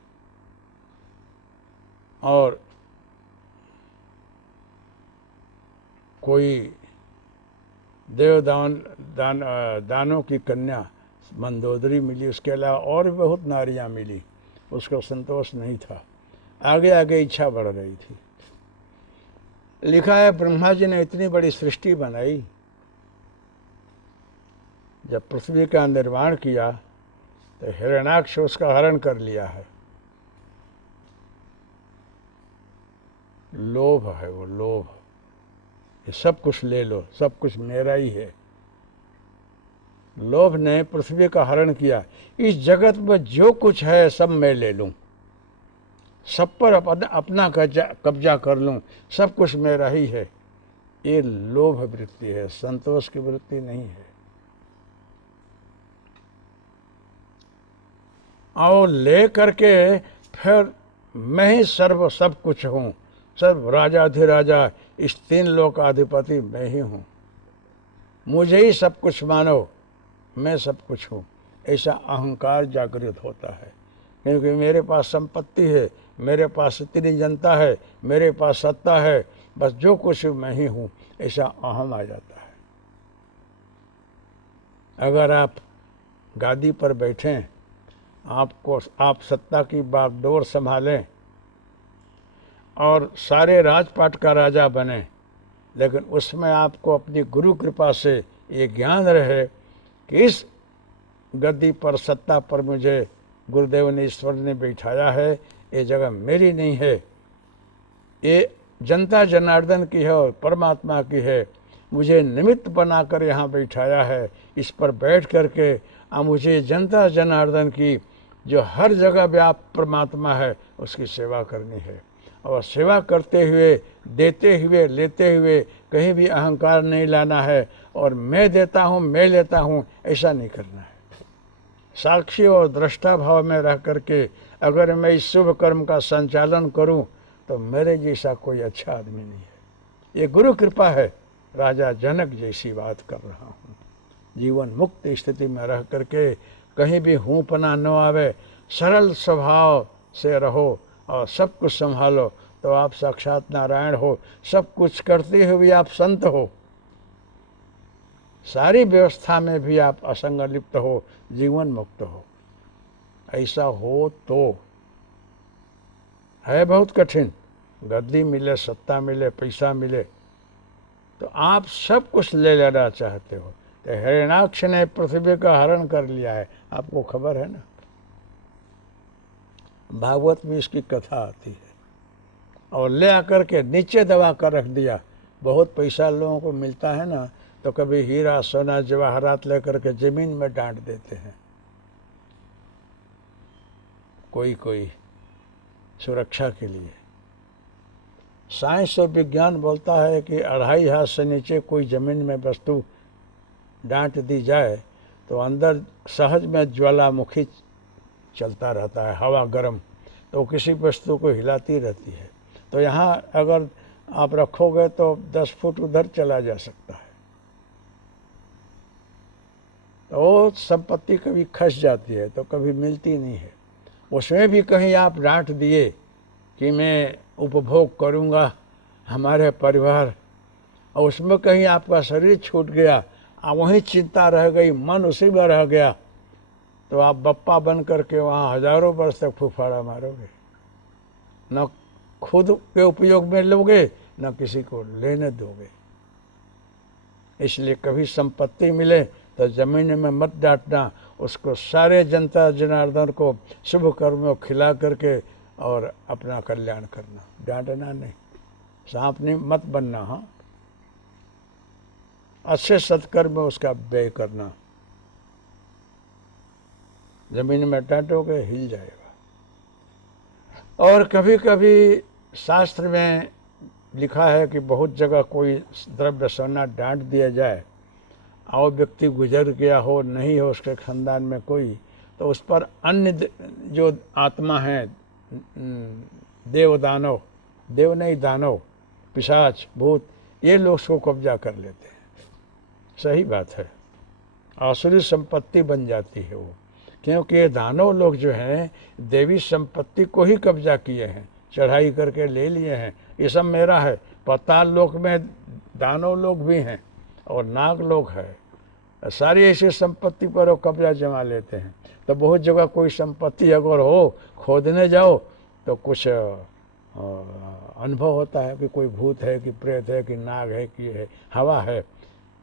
और कोई दानों की कन्या मंदोदरी मिली, उसके अलावा और भी बहुत नारियां मिली। उसको संतोष नहीं था, आगे आगे इच्छा बढ़ रही थी। लिखा है ब्रह्मा जी ने इतनी बड़ी सृष्टि बनाई, जब पृथ्वी का निर्माण किया तो हिरण्याक्ष उसका हरण कर लिया है। लोभ है वो, लोभ। ये सब कुछ ले लो, सब कुछ मेरा ही है। लोभ ने पृथ्वी का हरण किया। इस जगत में जो कुछ है सब मैं ले लूं, सब पर अपना कब्जा कर लूं, सब कुछ मेरा ही है। ये लोभ वृत्ति है, संतोष की वृत्ति नहीं है। और ले करके फिर मैं ही सब कुछ हूँ, सर्व राजाधिराजा, इस 3 लोक का अधिपति मैं ही हूँ, मुझे ही सब कुछ मानो, मैं सब कुछ हूँ। ऐसा अहंकार जागृत होता है, क्योंकि मेरे पास संपत्ति है, मेरे पास इतनी जनता है, मेरे पास सत्ता है, बस जो कुछ मैं ही हूँ, ऐसा अहम आ जाता है। अगर आप गादी पर बैठें, आप सत्ता की बागडोर संभालें और सारे राजपाट का राजा बने, लेकिन उसमें आपको अपनी गुरु कृपा से ये ज्ञान रहे कि इस गद्दी पर, सत्ता पर मुझे गुरुदेव ने, ईश्वर ने बैठाया है, ये जगह मेरी नहीं है, ये जनता जनार्दन की है और परमात्मा की है। मुझे निमित्त बनाकर यहाँ बैठाया है, इस पर बैठ करके मुझे जनता जनार्दन की, जो हर जगह व्याप्त परमात्मा है, उसकी सेवा करनी है। और सेवा करते हुए, देते हुए, लेते हुए कहीं भी अहंकार नहीं लाना है और मैं देता हूँ, मैं लेता हूँ, ऐसा नहीं करना है। साक्षी और दृष्टा भाव में रह करके अगर मैं इस शुभ कर्म का संचालन करूं तो मेरे जैसा कोई अच्छा आदमी नहीं है। ये गुरु कृपा है। राजा जनक जैसी बात कर रहा हूँ। जीवन मुक्त स्थिति में रह करके कहीं भी हूँपना न आवे, सरल स्वभाव से रहो और सब कुछ संभालो, तो आप साक्षात नारायण हो। सब कुछ करते हुए भी आप संत हो, सारी व्यवस्था में भी आप असंग लिप्त हो, जीवन मुक्त हो। ऐसा हो तो है बहुत कठिन। गद्दी मिले, सत्ता मिले, पैसा मिले, तो आप सब कुछ ले लेना चाहते हो। तो हिरण्याक्ष ने पृथ्वी का हरण कर लिया है, आपको खबर है ना। भागवत में इसकी कथा आती है। और ले आकर के नीचे दबा कर रख दिया। बहुत पैसा लोगों को मिलता है ना, तो कभी हीरा सोना जवाहरात लेकर के जमीन में डांट देते हैं। कोई सुरक्षा के लिए। साइंस और विज्ञान बोलता है कि 2.5 हाथ से नीचे कोई जमीन में वस्तु डांट दी जाए तो अंदर सहज में ज्वालामुखी चलता रहता है, हवा गर्म, तो किसी वस्तु को हिलाती रहती है। तो यहाँ अगर आप रखोगे तो 10 फुट उधर चला जा सकता है। तो संपत्ति कभी खस जाती है तो कभी मिलती नहीं है। उसमें भी कहीं आप डांट दिए कि मैं उपभोग करूँगा हमारे परिवार, और उसमें कहीं आपका शरीर छूट गया, वहीं चिंता रह गई, मन उसी में रह गया, तो आप बप्पा बन करके वहाँ हजारों वर्ष तक फुफाड़ा मारोगे। न खुद के उपयोग में लोगे, न किसी को लेने दोगे। इसलिए कभी संपत्ति मिले तो जमीन में मत डांटना, उसको सारे जनता जनार्दन को शुभ कर्मों खिला करके और अपना कल्याण करना, डांटना नहीं। सांप नहीं मत बनना। हाँ, अच्छे सत्कर्म में उसका व्यय करना। जमीन में डांटोगे हिल जाएगा। और कभी कभी शास्त्र में लिखा है कि बहुत जगह कोई द्रव्य सोना डांट दिया जाए और व्यक्ति गुजर गया हो, नहीं हो उसके खानदान में कोई, तो उस पर अन्य जो आत्मा है, देव दानव, देव नहीं दानव, पिशाच, भूत, ये लोग उसको कब्जा कर लेते हैं। सही बात है, आसुरी संपत्ति बन जाती है वो, क्योंकि ये दानव लोग जो हैं देवी संपत्ति को ही कब्जा किए हैं, चढ़ाई करके ले लिए हैं, ये सब मेरा है। पाताल लोक में दानव लोग भी हैं और नाग लोग हैं, सारी ऐसी संपत्ति पर वो कब्जा जमा लेते हैं। तो बहुत जगह कोई संपत्ति अगर हो, खोदने जाओ तो कुछ अनुभव होता है कि कोई भूत है, कि प्रेत है, कि नाग है, कि है हवा है,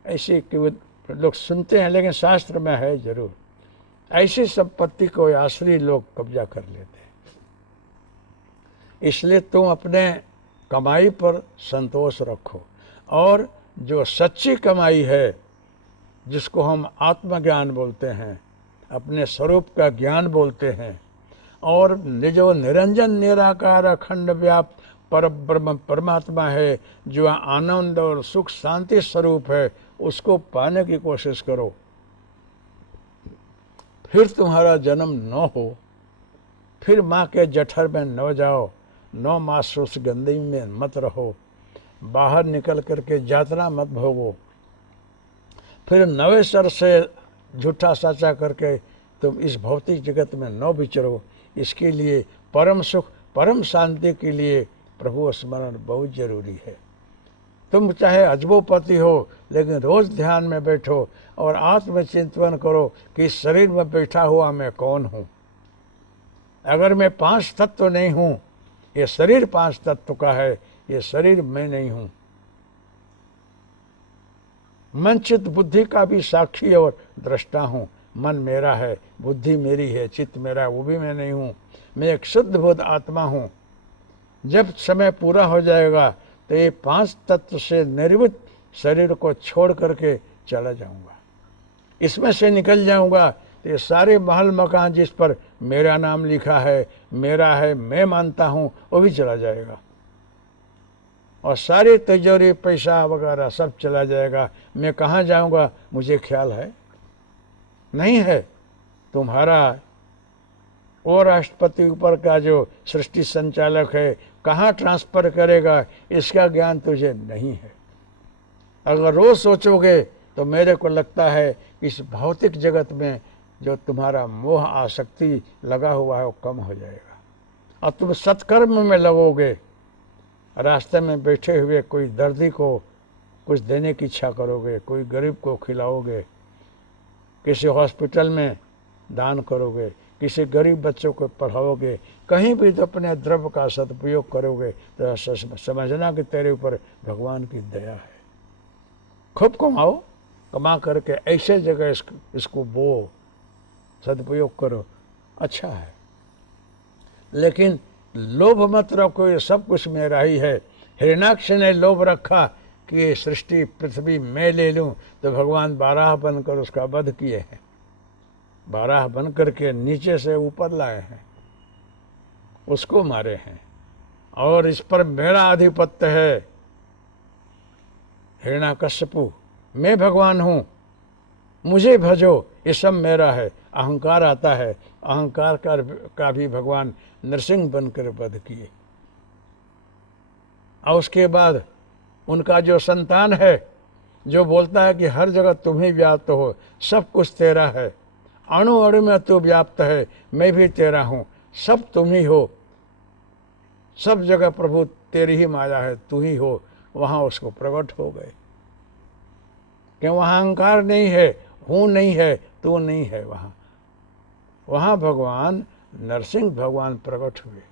ऐसी कि लोग सुनते हैं, लेकिन शास्त्र में है जरूर। ऐसी संपत्ति को आश्रय लोग कब्जा कर लेते हैं। इसलिए तुम अपने कमाई पर संतोष रखो, और जो सच्ची कमाई है, जिसको हम आत्मज्ञान बोलते हैं, अपने स्वरूप का ज्ञान बोलते हैं, और जो निरंजन निराकार अखंड व्याप्त पर ब्रह्म परमात्मा है, जो आनंद और सुख शांति स्वरूप है, उसको पाने की कोशिश करो। फिर तुम्हारा जन्म न हो, फिर माँ के जठर में न जाओ, 9 मास उस गंदगी में मत रहो, बाहर निकल करके यातना मत भोगो, फिर नवे सर से झूठा साचा करके तुम इस भौतिक जगत में न विचरो। इसके लिए परम सुख परम शांति के लिए प्रभु स्मरण बहुत जरूरी है। तुम चाहे अजबोपति हो, लेकिन रोज ध्यान में बैठो और आत्मचिंतन करो कि इस शरीर में बैठा हुआ मैं कौन हूँ। अगर मैं 5 तत्व नहीं हूँ, ये शरीर 5 तत्व का है, ये शरीर मैं नहीं हूँ। मन चित्त बुद्धि का भी साक्षी और दृष्टा हूँ। मन मेरा है, बुद्धि मेरी है, चित्त मेरा है, वो भी मैं नहीं हूँ। मैं एक शुद्ध बुद्ध आत्मा हूँ। जब समय पूरा हो जाएगा तो ये 5 तत्व से निर्मित शरीर को छोड़ करके चला जाऊंगा, इसमें से निकल जाऊंगा, तो ये सारे महल मकान जिस पर मेरा नाम लिखा है, मेरा है, मैं मानता हूँ, वो भी चला जाएगा, और सारी तिजोरी पैसा वगैरह सब चला जाएगा। मैं कहाँ जाऊंगा मुझे ख्याल है नहीं है। तुम्हारा वो राष्ट्रपति ऊपर का जो सृष्टि संचालक है कहाँ ट्रांसफर करेगा, इसका ज्ञान तुझे नहीं है। अगर रोज सोचोगे तो मेरे को लगता है इस भौतिक जगत में जो तुम्हारा मोह आसक्ति लगा हुआ है वो कम हो जाएगा, और तुम सत्कर्म में लगोगे। रास्ते में बैठे हुए कोई दर्दी को कुछ देने की इच्छा करोगे, कोई गरीब को खिलाओगे, किसी हॉस्पिटल में दान करोगे, किसी गरीब बच्चों को पढ़ाओगे, कहीं भी तो अपने द्रव्य का सदुपयोग करोगे, तो समझना कि तेरे ऊपर भगवान की दया है। खूब कमाओ, कमा करके ऐसे जगह इसको बो, सदुपयोग करो, अच्छा है। लेकिन लोभ मत रखो, ये सब कुछ मेरा ही है। हिरण्याक्ष ने लोभ रखा कि ये सृष्टि पृथ्वी मैं ले लूं, तो भगवान बाराह बनकर उसका वध किए हैं, बाराह बन करके नीचे से ऊपर लाए हैं, उसको मारे हैं, और इस पर मेरा आधिपत्य है। हिरण्याकश्यपु, मैं भगवान हूँ, मुझे भजो, ये सब मेरा है। अहंकार आता है, अहंकार का भी भगवान नरसिंह बनकर वध किए। और उसके बाद उनका जो संतान है, जो बोलता है कि हर जगह तुम ही व्याप्त हो, सब कुछ तेरा है, अणु अणु में तू व्याप्त है, मैं भी तेरा हूँ, सब तुम ही हो, सब जगह प्रभु तेरी ही माया है, तू ही हो, वहाँ उसको प्रकट हो गए। क्यों? वहाँ अहंकार नहीं है, हूँ नहीं है, तू नहीं है, वहाँ भगवान नरसिंह भगवान प्रकट हुए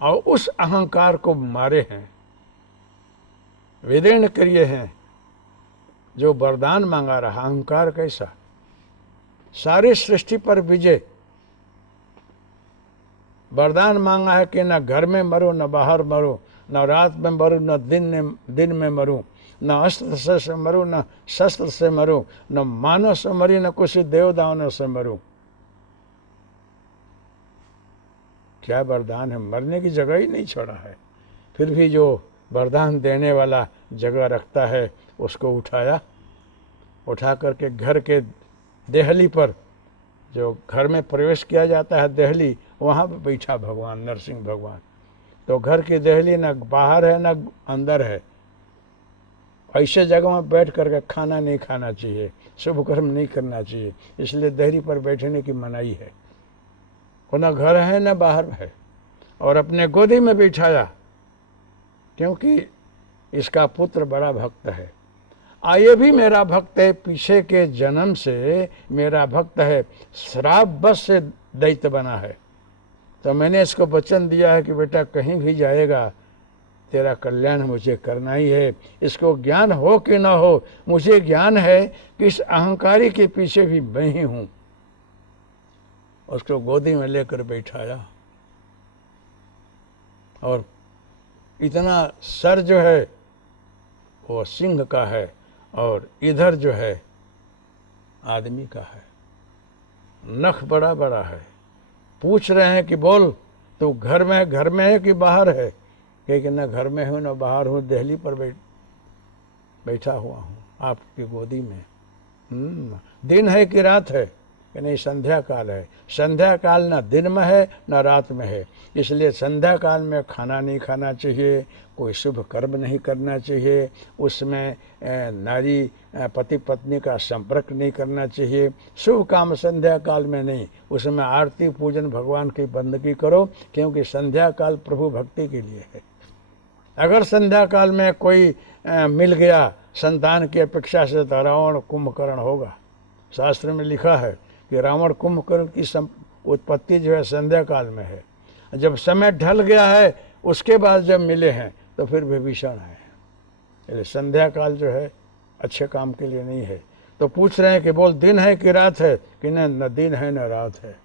और उस अहंकार को मारे हैं, विदीर्ण किए हैं। जो वरदान मांगा रहा, अहंकार कैसा, सारी सृष्टि पर विजय। वरदान मांगा है कि न घर में मरूं, न बाहर मरूं, न रात में मरूं, न दिन में मरूं, न अस्त्र से मरूं, न शस्त्र से मरूं, न मानव से मरी, न कुछ देवदानों से मरूं। क्या वरदान है, मरने की जगह ही नहीं छोड़ा है। फिर भी जो वरदान देने वाला जगह रखता है, उसको उठाया, उठा करके घर के देहली पर जो घर में प्रवेश किया जाता है दहली, वहाँ पर बैठा भगवान नरसिंह भगवान। तो घर की दहली न बाहर है न अंदर है। ऐसे जगह में बैठ करके खाना नहीं खाना चाहिए, शुभ कर्म नहीं करना चाहिए, इसलिए दहली पर बैठने की मनाही है। वो न घर है न बाहर है। और अपने गोदी में बिठाया, क्योंकि इसका पुत्र बड़ा भक्त है। ये भी मेरा भक्त है, पीछे के जन्म से मेरा भक्त है, श्राप बस से दैत्य बना है। तो मैंने इसको वचन दिया है कि बेटा कहीं भी जाएगा तेरा कल्याण मुझे करना ही है। इसको ज्ञान हो कि ना हो, मुझे ज्ञान है कि इस अहंकारी के पीछे भी मैं ही हूँ। उसको गोदी में लेकर बैठाया और इतना सर जो है वो सिंह का है और इधर जो है आदमी का है, नख बड़ा बड़ा है। पूछ रहे हैं कि बोल तू घर में है कि बाहर है? कि न घर में हूँ न बाहर हूँ, दहली पर बैठा हुआ हूँ आपकी गोदी में। दिन है कि रात है? कि नहीं, संध्या काल है। संध्या काल न दिन में है न रात में है, इसलिए संध्या काल में खाना नहीं खाना चाहिए, कोई शुभ कर्म नहीं करना चाहिए, उसमें नारी पति पत्नी का संपर्क नहीं करना चाहिए। शुभ काम संध्या काल में नहीं, उसमें आरती पूजन भगवान की बंदगी करो, क्योंकि संध्या काल प्रभु भक्ति के लिए है। अगर संध्या काल में कोई मिल गया संतान की अपेक्षा से तो रावण कुंभकर्ण होगा। शास्त्र में लिखा है कि रावण कुंभकर्ण की उत्पत्ति जो है संध्या काल में है। जब समय ढल गया है उसके बाद जब मिले हैं तो फिर विभीषण है। इसलिए संध्या काल जो है अच्छे काम के लिए नहीं है। तो पूछ रहे हैं कि बोल दिन है कि रात है? कि न दिन है न रात है।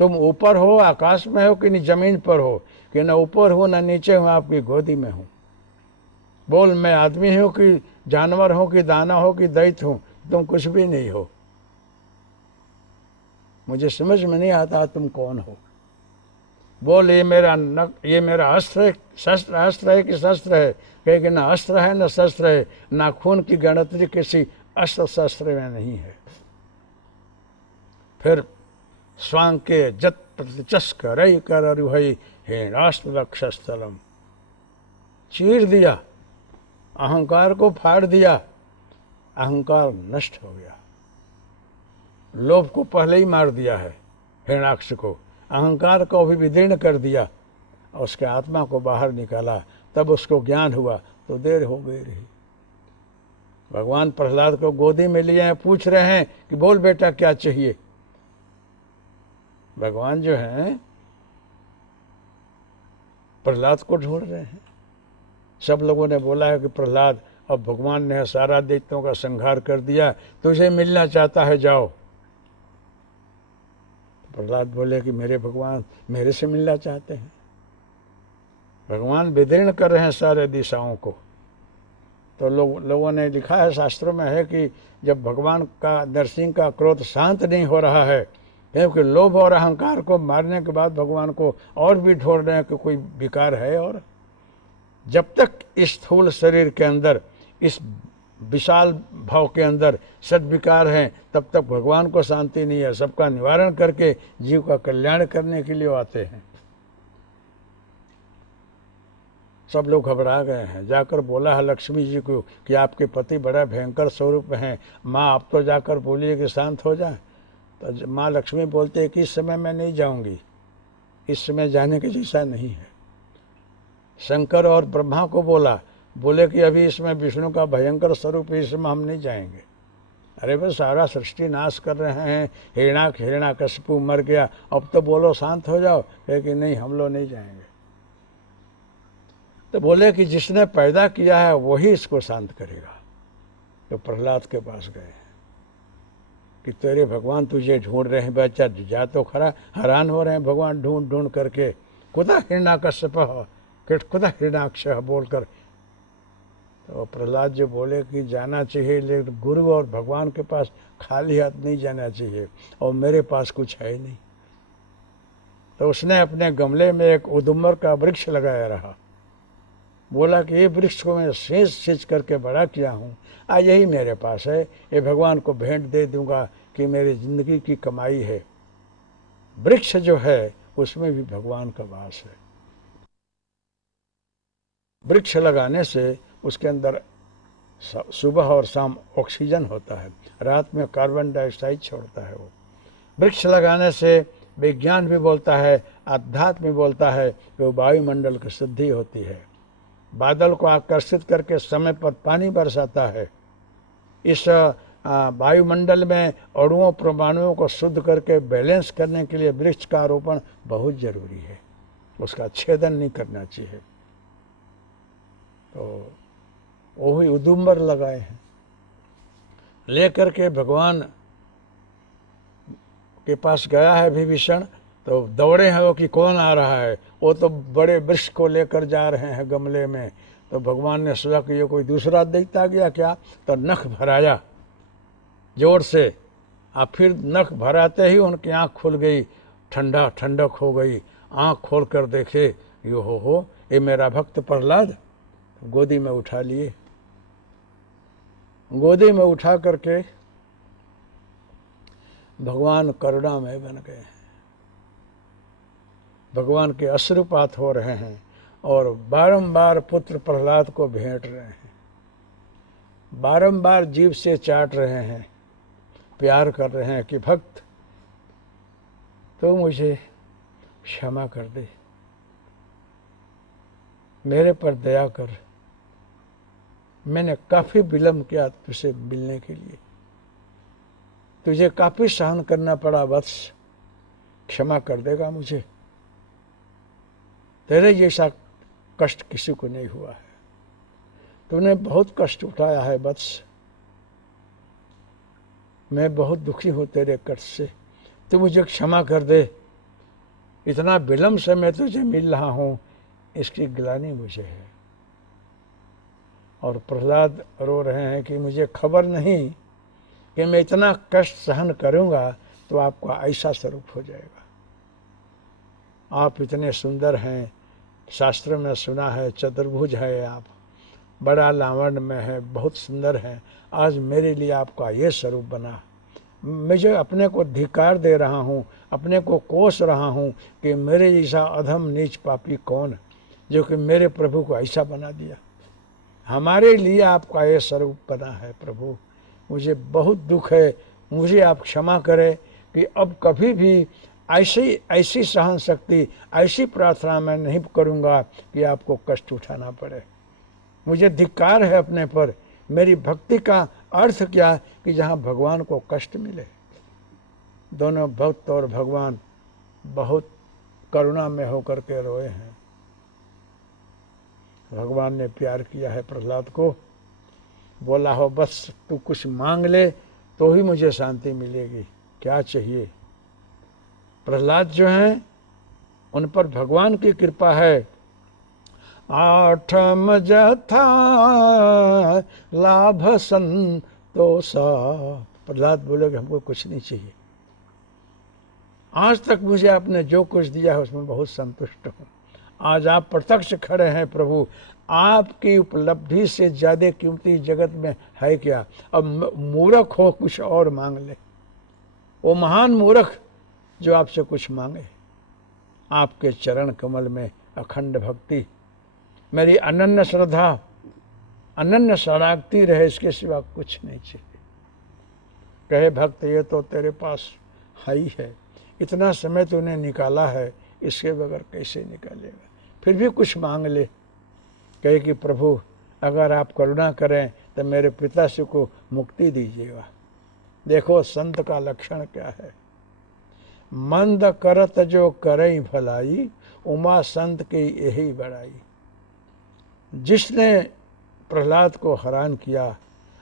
तुम ऊपर हो आकाश में हो कि नहीं जमीन पर हो? कि न ऊपर हो न नीचे हो, आपकी गोदी में हूँ। बोल मैं आदमी हूँ कि जानवर हूँ कि दाना हो कि दैत्य हूँ? तुम कुछ भी नहीं हो, मुझे समझ में नहीं आता तुम कौन हो। बोल ये मेरा अस्त्र है, शस्त्र अस्त्र है कि शस्त्र है? कहे कि ना अस्त्र है न शस्त्र है, नाखून की गणतरी किसी अस्त्र शस्त्र में नहीं है। फिर स्वांग के जत प्रतिचस्क रई कर अरुहई हेणास्त्र रक्षस्थलम, चीर दिया, अहंकार को फाड़ दिया, अहंकार नष्ट हो गया। लोभ को पहले ही मार दिया है हिरण्याक्ष को, अहंकार को भी विदीर्ण कर दिया और उसके आत्मा को बाहर निकाला, तब उसको ज्ञान हुआ। तो देर हो गई रही। भगवान प्रहलाद को गोदी में लिए हैं, पूछ रहे हैं कि बोल बेटा क्या चाहिए। भगवान जो हैं प्रहलाद को ढूंढ रहे हैं। सब लोगों ने बोला है कि प्रहलाद, अब भगवान ने सारा दैत्यों का संहार कर दिया, तुझे मिलना चाहता है, जाओ। प्रहलाद बोले कि मेरे भगवान मेरे से मिलना चाहते हैं। भगवान विदीर्ण कर रहे हैं सारे दिशाओं को। तो लोगों ने लिखा है, शास्त्रों में है कि जब भगवान का नरसिंह का क्रोध शांत नहीं हो रहा है, क्योंकि लोभ और अहंकार को मारने के बाद भगवान को और भी ढूंढ रहे हैं कि कोई विकार है। और जब तक इस स्थूल शरीर के अंदर, इस विशाल भाव के अंदर सद्विकार हैं, तब तक भगवान को शांति नहीं है। सबका निवारण करके जीव का कल्याण करने के लिए आते हैं। सब लोग घबरा गए हैं। जाकर बोला है लक्ष्मी जी को कि आपके पति बड़ा भयंकर स्वरूप हैं, माँ आप तो जाकर बोलिए कि शांत हो जाए। तो माँ लक्ष्मी बोलते हैं कि इस समय मैं नहीं जाऊंगी, इस समय जाने के जैसा नहीं है। शंकर और ब्रह्मा को बोले कि अभी इसमें विष्णु का भयंकर स्वरूप है, इसमें हम नहीं जाएंगे। अरे भाई सारा सृष्टि नाश कर रहे हैं, हिरण्याकशिपु मर गया, अब तो बोलो शांत हो जाओ। कहे कि नहीं हम लोग नहीं जाएंगे। तो बोले कि जिसने पैदा किया है वही इसको शांत करेगा। तो प्रहलाद के पास गए कि तेरे भगवान तुझे ढूंढ रहे हैं, बच्चा जा तो खरा। हैरान हो रहे हैं भगवान ढूंढ ढूंढ करके। खुदा हिरण्याकशिप खुदा हिरण्याक्ष बोलकर। तो प्रहलाद जो बोले कि जाना चाहिए, लेकिन गुरु और भगवान के पास खाली हाथ नहीं जाना चाहिए, और मेरे पास कुछ है नहीं। तो उसने अपने गमले में एक उदुम्बर का वृक्ष लगाया रहा। बोला कि ये वृक्ष को मैं सींच करके बड़ा किया हूँ, यही मेरे पास है, ये भगवान को भेंट दे दूंगा कि मेरी ज़िंदगी की कमाई है। वृक्ष जो है उसमें भी भगवान का वास है। वृक्ष लगाने से उसके अंदर सुबह और शाम ऑक्सीजन होता है, रात में कार्बन डाइऑक्साइड छोड़ता है। वो वृक्ष लगाने से विज्ञान भी बोलता है, अध्यात्म भी बोलता है कि वो वायुमंडल की शुद्धि होती है, बादल को आकर्षित करके समय पर पानी बरसाता है। इस वायुमंडल में अणुओं परमाणुओं को शुद्ध करके बैलेंस करने के लिए वृक्ष का आरोपण बहुत जरूरी है, उसका छेदन नहीं करना चाहिए। तो वही उदुम्बर लगाए हैं, लेकर के भगवान के पास गया है विभीषण, तो दौड़े हैं वो कि कौन आ रहा है। वो तो बड़े वृक्ष को लेकर जा रहे हैं गमले में। तो भगवान ने सोचा कि ये कोई दूसरा दैत्य आ गया क्या, तो नख भराया जोर से। अब फिर नख भराते ही उनकी आँख खुल गई, ठंडा ठंडक हो गई। आँख खोल कर देखे, यो हो ये मेरा भक्त प्रहलाद। गोदी में उठा लिए, गोदी में उठा करके भगवान करुणामय बन गए हैं। भगवान के अश्रुपात हो रहे हैं और बारंबार पुत्र प्रहलाद को भेंट रहे हैं, बारंबार जीभ से चाट रहे हैं, प्यार कर रहे हैं कि भक्त तो मुझे क्षमा कर दे, मेरे पर दया कर, मैंने काफ़ी विलम्ब किया तुझसे मिलने के लिए, तुझे काफ़ी सहन करना पड़ा वत्स, क्षमा कर देगा मुझे, तेरे जैसा कष्ट किसी को नहीं हुआ है, तूने बहुत कष्ट उठाया है वत्स, मैं बहुत दुखी हूँ तेरे कष्ट से, तू मुझे क्षमा कर दे, इतना विलम्ब से मैं तुझे मिल रहा हूँ, इसकी गिलानी मुझे है। और प्रहलाद रो रहे हैं कि मुझे खबर नहीं कि मैं इतना कष्ट सहन करूँगा तो आपका ऐसा स्वरूप हो जाएगा। आप इतने सुंदर हैं, शास्त्र में सुना है चतुर्भुज है आप, बड़ा लावण्य में है, बहुत सुंदर है, आज मेरे लिए आपका ये स्वरूप बना। मैं जो अपने को धिक्कार दे रहा हूँ, अपने को कोस रहा हूँ कि मेरे जैसा अधम नीच पापी कौन जो कि मेरे प्रभु को ऐसा बना दिया। हमारे लिए आपका ये स्वरूप बना है प्रभु, मुझे बहुत दुख है, मुझे आप क्षमा करें कि अब कभी भी ऐसी सहन शक्ति, ऐसी प्रार्थना मैं नहीं करूँगा कि आपको कष्ट उठाना पड़े। मुझे धिक्कार है अपने पर, मेरी भक्ति का अर्थ क्या कि जहाँ भगवान को कष्ट मिले। दोनों भक्त और भगवान बहुत करुणा में होकर के रोए हैं। भगवान ने प्यार किया है प्रहलाद को, बोला हो बस तू कुछ मांग ले तो ही मुझे शांति मिलेगी, क्या चाहिए। प्रहलाद जो हैं उन पर भगवान की कृपा है। आठम जथा लाभ संतोष, प्रहलाद बोले कि हमको कुछ नहीं चाहिए, आज तक मुझे आपने जो कुछ दिया है उसमें बहुत संतुष्ट हूँ। आज आप प्रत्यक्ष खड़े हैं प्रभु, आपकी उपलब्धि से ज़्यादा कीमती जगत में है क्या। अब मूर्ख हो कुछ और मांग ले, वो महान मूर्ख जो आपसे कुछ मांगे। आपके चरण कमल में अखंड भक्ति, मेरी अनन्य श्रद्धा, अनन्य शरणागति रहे, इसके सिवा कुछ नहीं चाहिए। कहे भक्त ये तो तेरे पास है ही है, इतना समय तूने निकाला है, इसके बगैर कैसे निकालेगा, फिर भी कुछ मांग ले। कहे कि प्रभु अगर आप करुणा करें तो मेरे पिताश्री को मुक्ति दीजिएगा। देखो संत का लक्षण क्या है, मंद करत जो करई भलाई, उमा संत की यही बड़ाई। जिसने प्रहलाद को हैरान किया,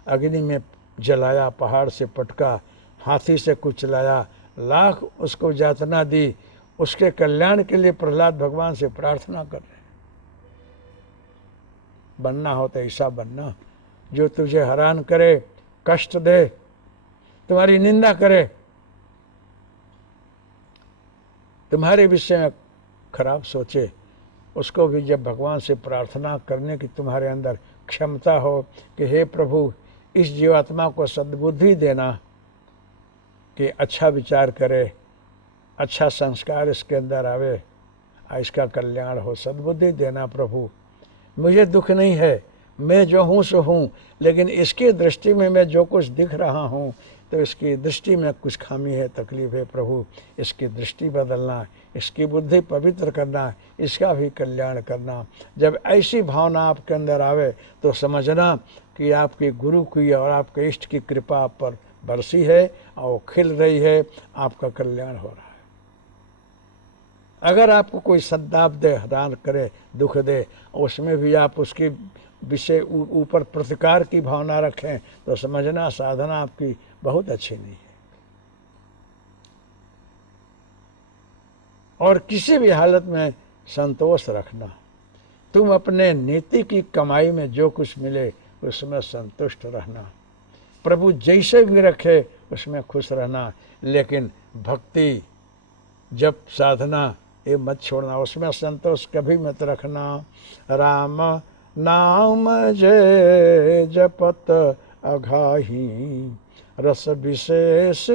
अग्नि में जलाया, पहाड़ से पटका, हाथी से कुचलाया, लाख उसको यातना दी, उसके कल्याण के लिए प्रहलाद भगवान से प्रार्थना कर रहे हैं। बनना हो तो ऐसा बनना जो तुझे हैरान करे, कष्ट दे, तुम्हारी निंदा करे, तुम्हारे विषय में खराब सोचे, उसको भी जब भगवान से प्रार्थना करने की तुम्हारे अंदर क्षमता हो कि हे प्रभु इस जीवात्मा को सद्बुद्धि देना कि अच्छा विचार करे, अच्छा संस्कार इसके अंदर आवे, इसका कल्याण हो। सद्बुद्धि देना प्रभु। मुझे दुख नहीं है, मैं जो हूँ सो हूँ, लेकिन इसकी दृष्टि में मैं जो कुछ दिख रहा हूँ तो इसकी दृष्टि में कुछ खामी है, तकलीफ है। प्रभु इसकी दृष्टि बदलना, इसकी बुद्धि पवित्र करना, इसका भी कल्याण करना। जब ऐसी भावना आपके अंदर आवे तो समझना कि आपके गुरु की और आपके इष्ट की कृपा आप पर बरसी है और वो खिल रही है, आपका कल्याण हो रहा है। अगर आपको कोई सद्दाप दे, हैरान करे, दुख दे, उसमें भी आप उसके विषय ऊपर प्रतिकार की भावना रखें तो समझना साधना आपकी बहुत अच्छी नहीं है। और किसी भी हालत में संतोष रखना। तुम अपने नीति की कमाई में जो कुछ मिले उसमें संतुष्ट रहना। प्रभु जैसे भी रखे उसमें खुश रहना, लेकिन भक्ति जब साधना ये मत छोड़ना, उसमें संतोष कभी मत रखना। राम नाम जय जपत अघाही, रस विशेष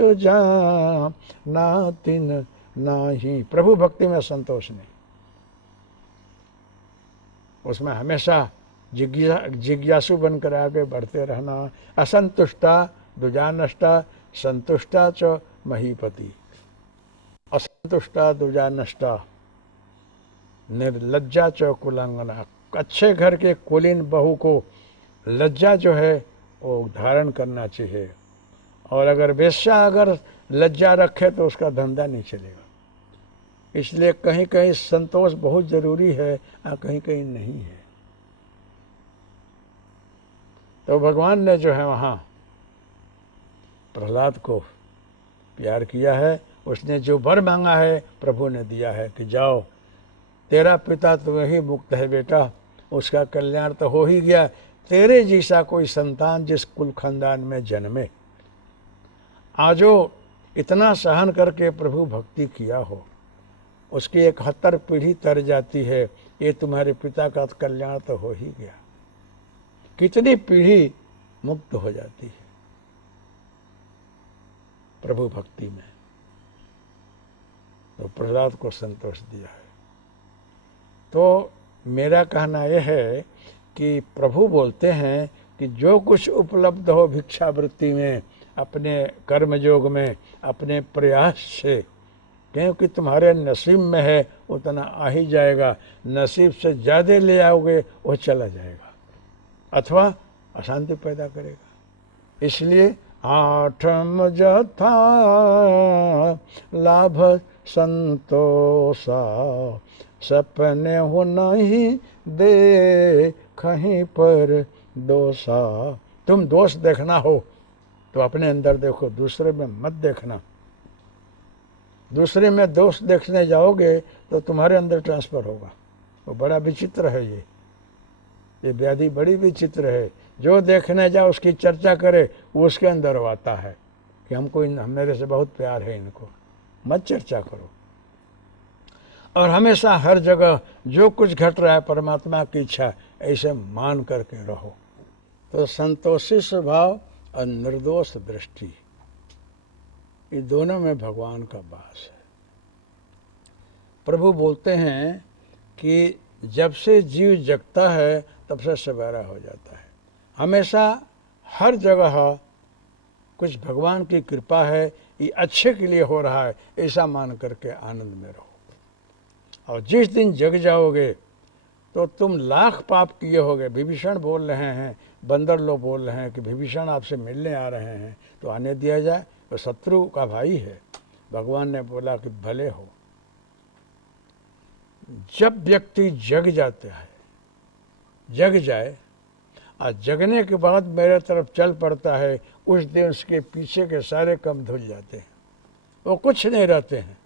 जानातिन नाही। प्रभु भक्ति में संतोष नहीं, उसमें हमेशा जिज्ञासु बनकर आगे बढ़ते रहना। असंतुष्टा दुजानष्टा, संतुष्टा च महीपति। असंतुष्टा दुजा नष्टा, निर्लज्जा च कुलांगना। अच्छे घर के कुलीन बहू को लज्जा जो है वो धारण करना चाहिए, और अगर वेश्या अगर लज्जा रखे तो उसका धंधा नहीं चलेगा। इसलिए कहीं कहीं संतोष बहुत जरूरी है और कहीं कहीं नहीं है। तो भगवान ने जो है वहाँ प्रहलाद को प्यार किया है, उसने जो वर मांगा है प्रभु ने दिया है कि जाओ, तेरा पिता तो वही मुक्त है बेटा, उसका कल्याण तो हो ही गया। तेरे जैसा कोई संतान जिस कुल खानदान में जन्मे, आजो इतना सहन करके प्रभु भक्ति किया हो, उसकी 71 पीढ़ी तर जाती है, ये तुम्हारे पिता का कल्याण तो हो ही गया। कितनी पीढ़ी मुक्त हो जाती है प्रभु भक्ति में। तो प्रहलाद को संतोष दिया है। तो मेरा कहना यह है कि प्रभु बोलते हैं कि जो कुछ उपलब्ध हो भिक्षावृत्ति में, अपने कर्मयोग में, अपने प्रयास से, क्योंकि तुम्हारे नसीब में है उतना आ ही जाएगा। नसीब से ज़्यादा ले आओगे वो चला जाएगा अथवा अशांति पैदा करेगा। इसलिए आठम जथा लाभ संतोषा, सपने हो नहीं दे कहीं पर दोषा। तुम दोष देखना हो तो अपने अंदर देखो, दूसरे में मत देखना। दूसरे में दोष देखने जाओगे तो तुम्हारे अंदर ट्रांसफर होगा। वो बड़ा विचित्र है, ये व्याधि बड़ी विचित्र है। जो देखने जाओ उसकी चर्चा करे वो उसके अंदर आता है कि हमको मेरे से बहुत प्यार है, इनको मत चर्चा करो। और हमेशा हर जगह जो कुछ घट रहा है परमात्मा की इच्छा ऐसे मान करके रहो। तो संतोषी स्वभाव और निर्दोष दृष्टि, ये दोनों में भगवान का वास है। प्रभु बोलते हैं कि जब से जीव जगता है तब से सवेरा हो जाता है। हमेशा हर जगह कुछ भगवान की कृपा है, ये अच्छे के लिए हो रहा है, ऐसा मान करके आनंद में रहो। और जिस दिन जग जाओगे तो तुम लाख पाप किए होगे। विभीषण बोल रहे हैं, बंदर लोग बोल रहे हैं कि विभीषण आपसे मिलने आ रहे हैं तो आने दिया जाए, तो शत्रु का भाई है। भगवान ने बोला कि भले हो। जब व्यक्ति जग जाता है, जग जाए और जगने के बाद मेरे तरफ चल पड़ता है, उस दिन उसके पीछे के सारे कम धुल जाते हैं, वो कुछ नहीं रहते हैं।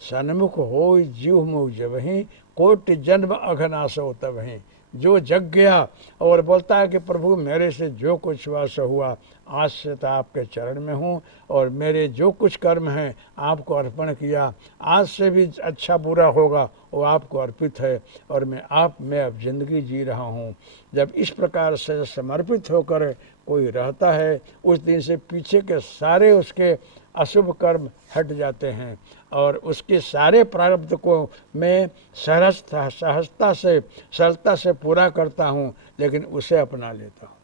सन्मुख हो जीव मुख जबहि, कोटि जन्म अघनाश हो तबहि। जो जग गया और बोलता है कि प्रभु मेरे से जो कुछ हुआ सो हुआ, आज से तो आपके चरण में हूँ और मेरे जो कुछ कर्म हैं आपको अर्पण किया, आज से भी अच्छा बुरा होगा वो आपको अर्पित है और मैं अब ज़िंदगी जी रहा हूँ। जब इस प्रकार से समर्पित होकर कोई रहता है, उस दिन से पीछे के सारे उसके अशुभ कर्म हट जाते हैं और उसके सारे प्रारब्ध को मैं सहजता से सरलता से पूरा करता हूँ, लेकिन उसे अपना लेता हूँ,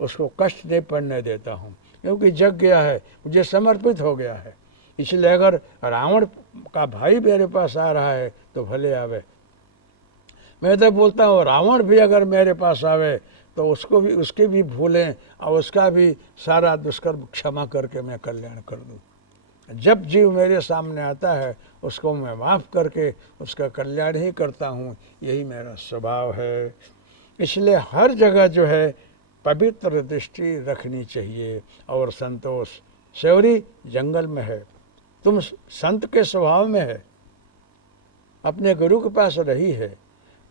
उसको कष्ट नहीं पड़ने देता हूँ, क्योंकि जग गया है, मुझे समर्पित हो गया है। इसलिए अगर रावण का भाई मेरे पास आ रहा है तो भले आवे, मैं तो बोलता हूँ रावण भी अगर मेरे पास आवे तो उसको भी, उसकी भी भूलें और उसका भी सारा दुष्कर्म क्षमा करके मैं कल्याण कर दूँ। जब जीव मेरे सामने आता है उसको मैं माफ़ करके उसका कल्याण ही करता हूँ, यही मेरा स्वभाव है। इसलिए हर जगह जो है पवित्र दृष्टि रखनी चाहिए। और संतोष, शौरी जंगल में है, तुम संत के स्वभाव में है, अपने गुरु के पास रही है,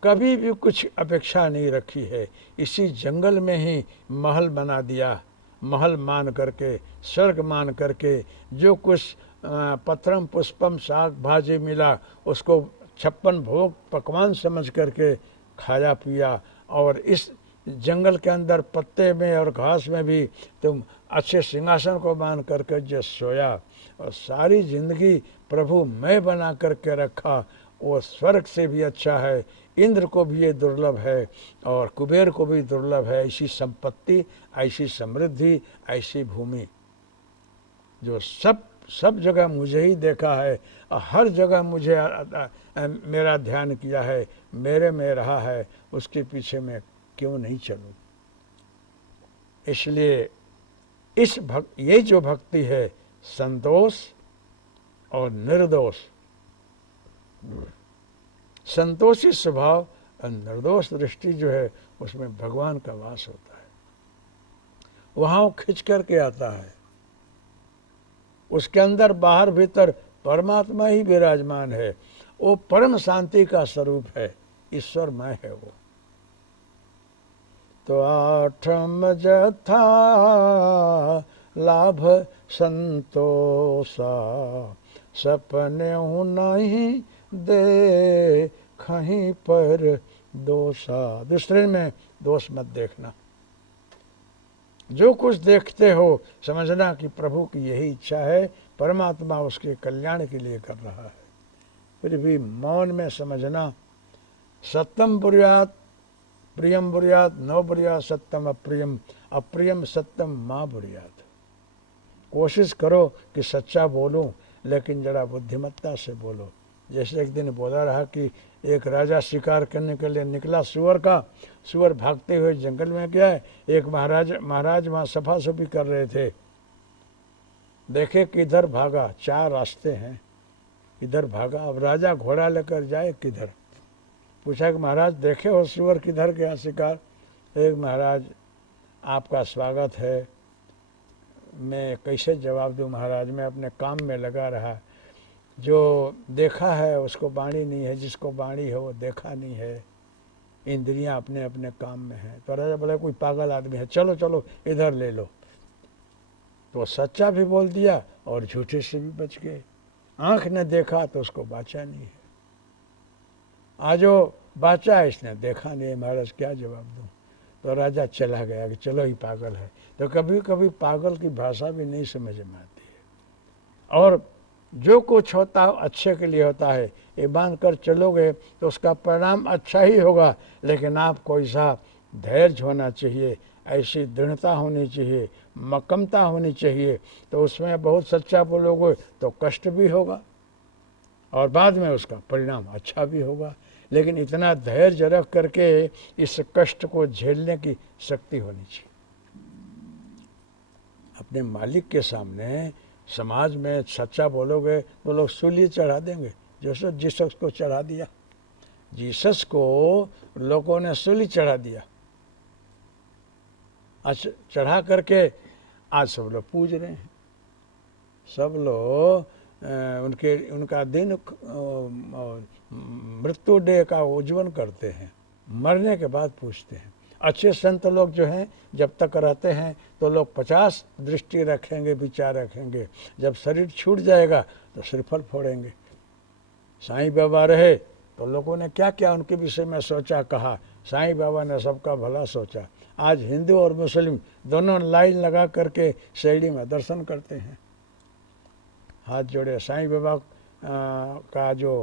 कभी भी कुछ अपेक्षा नहीं रखी है, इसी जंगल में ही महल बना दिया, महल मान करके, स्वर्ग मान करके, जो कुछ पत्रम पुष्पम साग भाजी मिला उसको 56 भोग पकवान समझ करके खाया पिया। और इस जंगल के अंदर पत्ते में और घास में भी तुम अच्छे सिंहासन को मान करके जो सोया और सारी जिंदगी प्रभु मैं बना करके रखा, वो स्वर्ग से भी अच्छा है, इंद्र को भी ये दुर्लभ है और कुबेर को भी दुर्लभ है। ऐसी संपत्ति, ऐसी समृद्धि, ऐसी भूमि जो सब जगह मुझे ही देखा है और हर जगह मुझे मेरा ध्यान किया है, मेरे में रहा है, उसके पीछे मैं क्यों नहीं चलूं। इसलिए ये जो भक्ति है, संतोष और निर्दोष, संतोषी स्वभाव और निर्दोष दृष्टि जो है उसमें भगवान का वास होता है, वहाँ खिंच करके आता है, उसके अंदर बाहर भीतर परमात्मा ही विराजमान है, वो परम शांति का स्वरूप है, ईश्वरमय है वो। तो आठम जथा लाभ संतोषा, सपने हूँ नहीं दे कहीं पर दोषा। दूसरे में दोष मत देखना, जो कुछ देखते हो समझना कि प्रभु की यही इच्छा है, परमात्मा उसके कल्याण के लिए कर रहा है। फिर भी मौन में समझना, सत्यम बुर्यात प्रियम बुर्यात न बुर्यात सत्यम अप्रियम, अप्रियम सत्यम माँ बुर्यात। कोशिश करो कि सच्चा बोलूं, लेकिन जरा बुद्धिमत्ता से बोलो। जैसे एक दिन बोला रहा कि एक राजा शिकार करने के लिए निकला सुअर का, सुअर भागते हुए जंगल में गया है, एक महाराज वहाँ सफा सफी कर रहे थे, देखे किधर भागा, 4 रास्ते हैं, इधर भागा, अब राजा घोड़ा लेकर जाए किधर। पूछा कि महाराज देखे हो सुअर किधर गया शिकार। एक महाराज आपका स्वागत है, मैं कैसे जवाब दूं महाराज, मैं अपने काम में लगा रहा, जो देखा है उसको वाणी नहीं है, जिसको वाणी है वो देखा नहीं है, इंद्रियां अपने अपने काम में हैं। तो राजा बोला कोई पागल आदमी है, चलो चलो इधर ले लो। तो सच्चा भी बोल दिया और झूठे से भी बच गए। आंख ने देखा तो उसको बाचा नहीं है, आज वो बाचा है, इसने देखा नहीं है, महाराज क्या जवाब दूं। तो राजा चला गया कि चलो ही पागल है। तो कभी कभी पागल की भाषा भी नहीं समझ में आती है। और जो कुछ होता है अच्छे के लिए होता है, ये मान कर चलोगे तो उसका परिणाम अच्छा ही होगा, लेकिन आपको ऐसा धैर्य होना चाहिए, ऐसी दृढ़ता होनी चाहिए, मक्कमता होनी चाहिए, तो उसमें बहुत सच्चा बोलोगे तो कष्ट भी होगा और बाद में उसका परिणाम अच्छा भी होगा, लेकिन इतना धैर्य रख करके इस कष्ट को झेलने की शक्ति होनी चाहिए। अपने मालिक के सामने समाज में सच्चा बोलोगे तो लोग सूली चढ़ा देंगे, जैसे जीसस को चढ़ा दिया। जीसस को लोगों ने सूली चढ़ा दिया, आज चढ़ा करके आज सब लोग पूज रहे हैं, सब लोग उनका दिन मृत्यु डे का उज्जवल करते हैं, मरने के बाद पूछते हैं। अच्छे संत लोग जो हैं जब तक रहते हैं तो लोग 50 दृष्टि रखेंगे, विचार रखेंगे, जब शरीर छूट जाएगा तो श्रीफल फोड़ेंगे। साईं बाबा रहे तो लोगों ने क्या क्या उनके विषय में सोचा कहा, साईं बाबा ने सबका भला सोचा। आज हिंदू और मुस्लिम दोनों लाइन लगा करके शिरडी में दर्शन करते हैं, हाथ जोड़े। साईं बाबा का जो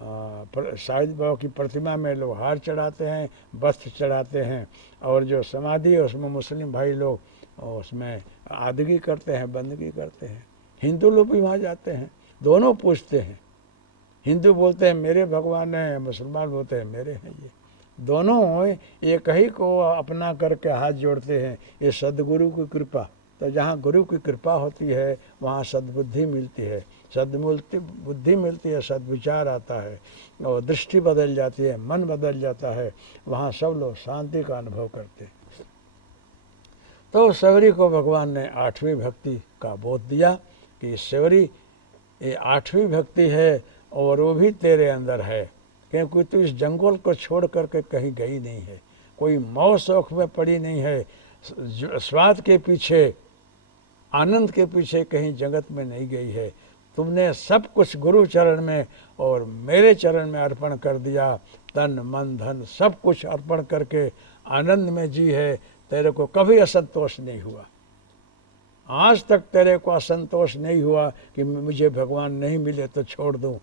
साईं बाबा की प्रतिमा में लोग हार चढ़ाते हैं, वस्त्र चढ़ाते हैं, और जो समाधि है उसमें मुस्लिम भाई लोग उसमें आदगी करते हैं, बंदगी करते हैं। हिंदू लोग भी वहाँ जाते हैं, दोनों पूछते हैं। हिंदू बोलते हैं मेरे भगवान हैं, मुसलमान बोलते हैं मेरे हैं। ये दोनों एक ही को अपना करके हाथ जोड़ते हैं। ये सदगुरु की कृपा। तो जहाँ गुरु की कृपा होती है वहाँ सद्बुद्धि मिलती है, बुद्धि मिलती है, सद्विचार आता है और दृष्टि बदल जाती है, मन बदल जाता है। वहाँ सब लोग शांति का अनुभव करते हैं। तो शबरी को भगवान ने 8वीं भक्ति का बोध दिया कि शबरी ये 8वीं भक्ति है और वो भी तेरे अंदर है, क्योंकि तू इस जंगल को छोड़ करके कहीं गई नहीं है, कोई मौज शौक में पड़ी नहीं है, स्वाद के पीछे, आनंद के पीछे कहीं जगत में नहीं गई है। तुमने सब कुछ गुरु चरण में और मेरे चरण में अर्पण कर दिया। तन मन धन सब कुछ अर्पण करके आनंद में जी है। तेरे को कभी असंतोष नहीं हुआ, आज तक तेरे को असंतोष नहीं हुआ कि मुझे भगवान नहीं मिले तो छोड़ दूं।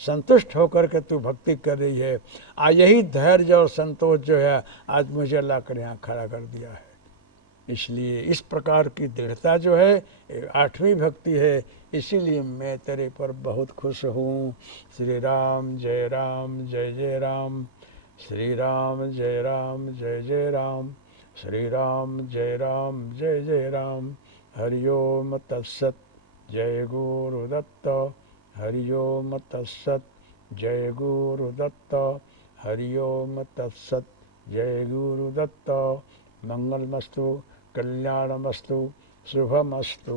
संतुष्ट होकर के तू भक्ति कर रही है। आज यही धैर्य और संतोष जो है आज मुझे अल्लाह कर यहाँ खड़ा कर दिया है। इसलिए इस प्रकार की दृढ़ता जो है 8वीं भक्ति है। इसीलिए मैं तेरे पर बहुत खुश हूँ। श्री राम जय राम जय जय राम, श्री राम जय राम जय जय राम, श्री राम जय राम जय जय राम। हरि ओम तत्सत। जय गुरुदत्त। हरि ओम तत्सत। जय गुरुदत्त। हरि ओम तत्सत। जय गुरुदत्त। मंगलमस्तु, कल्याणमस्तु, शुभमस्तु।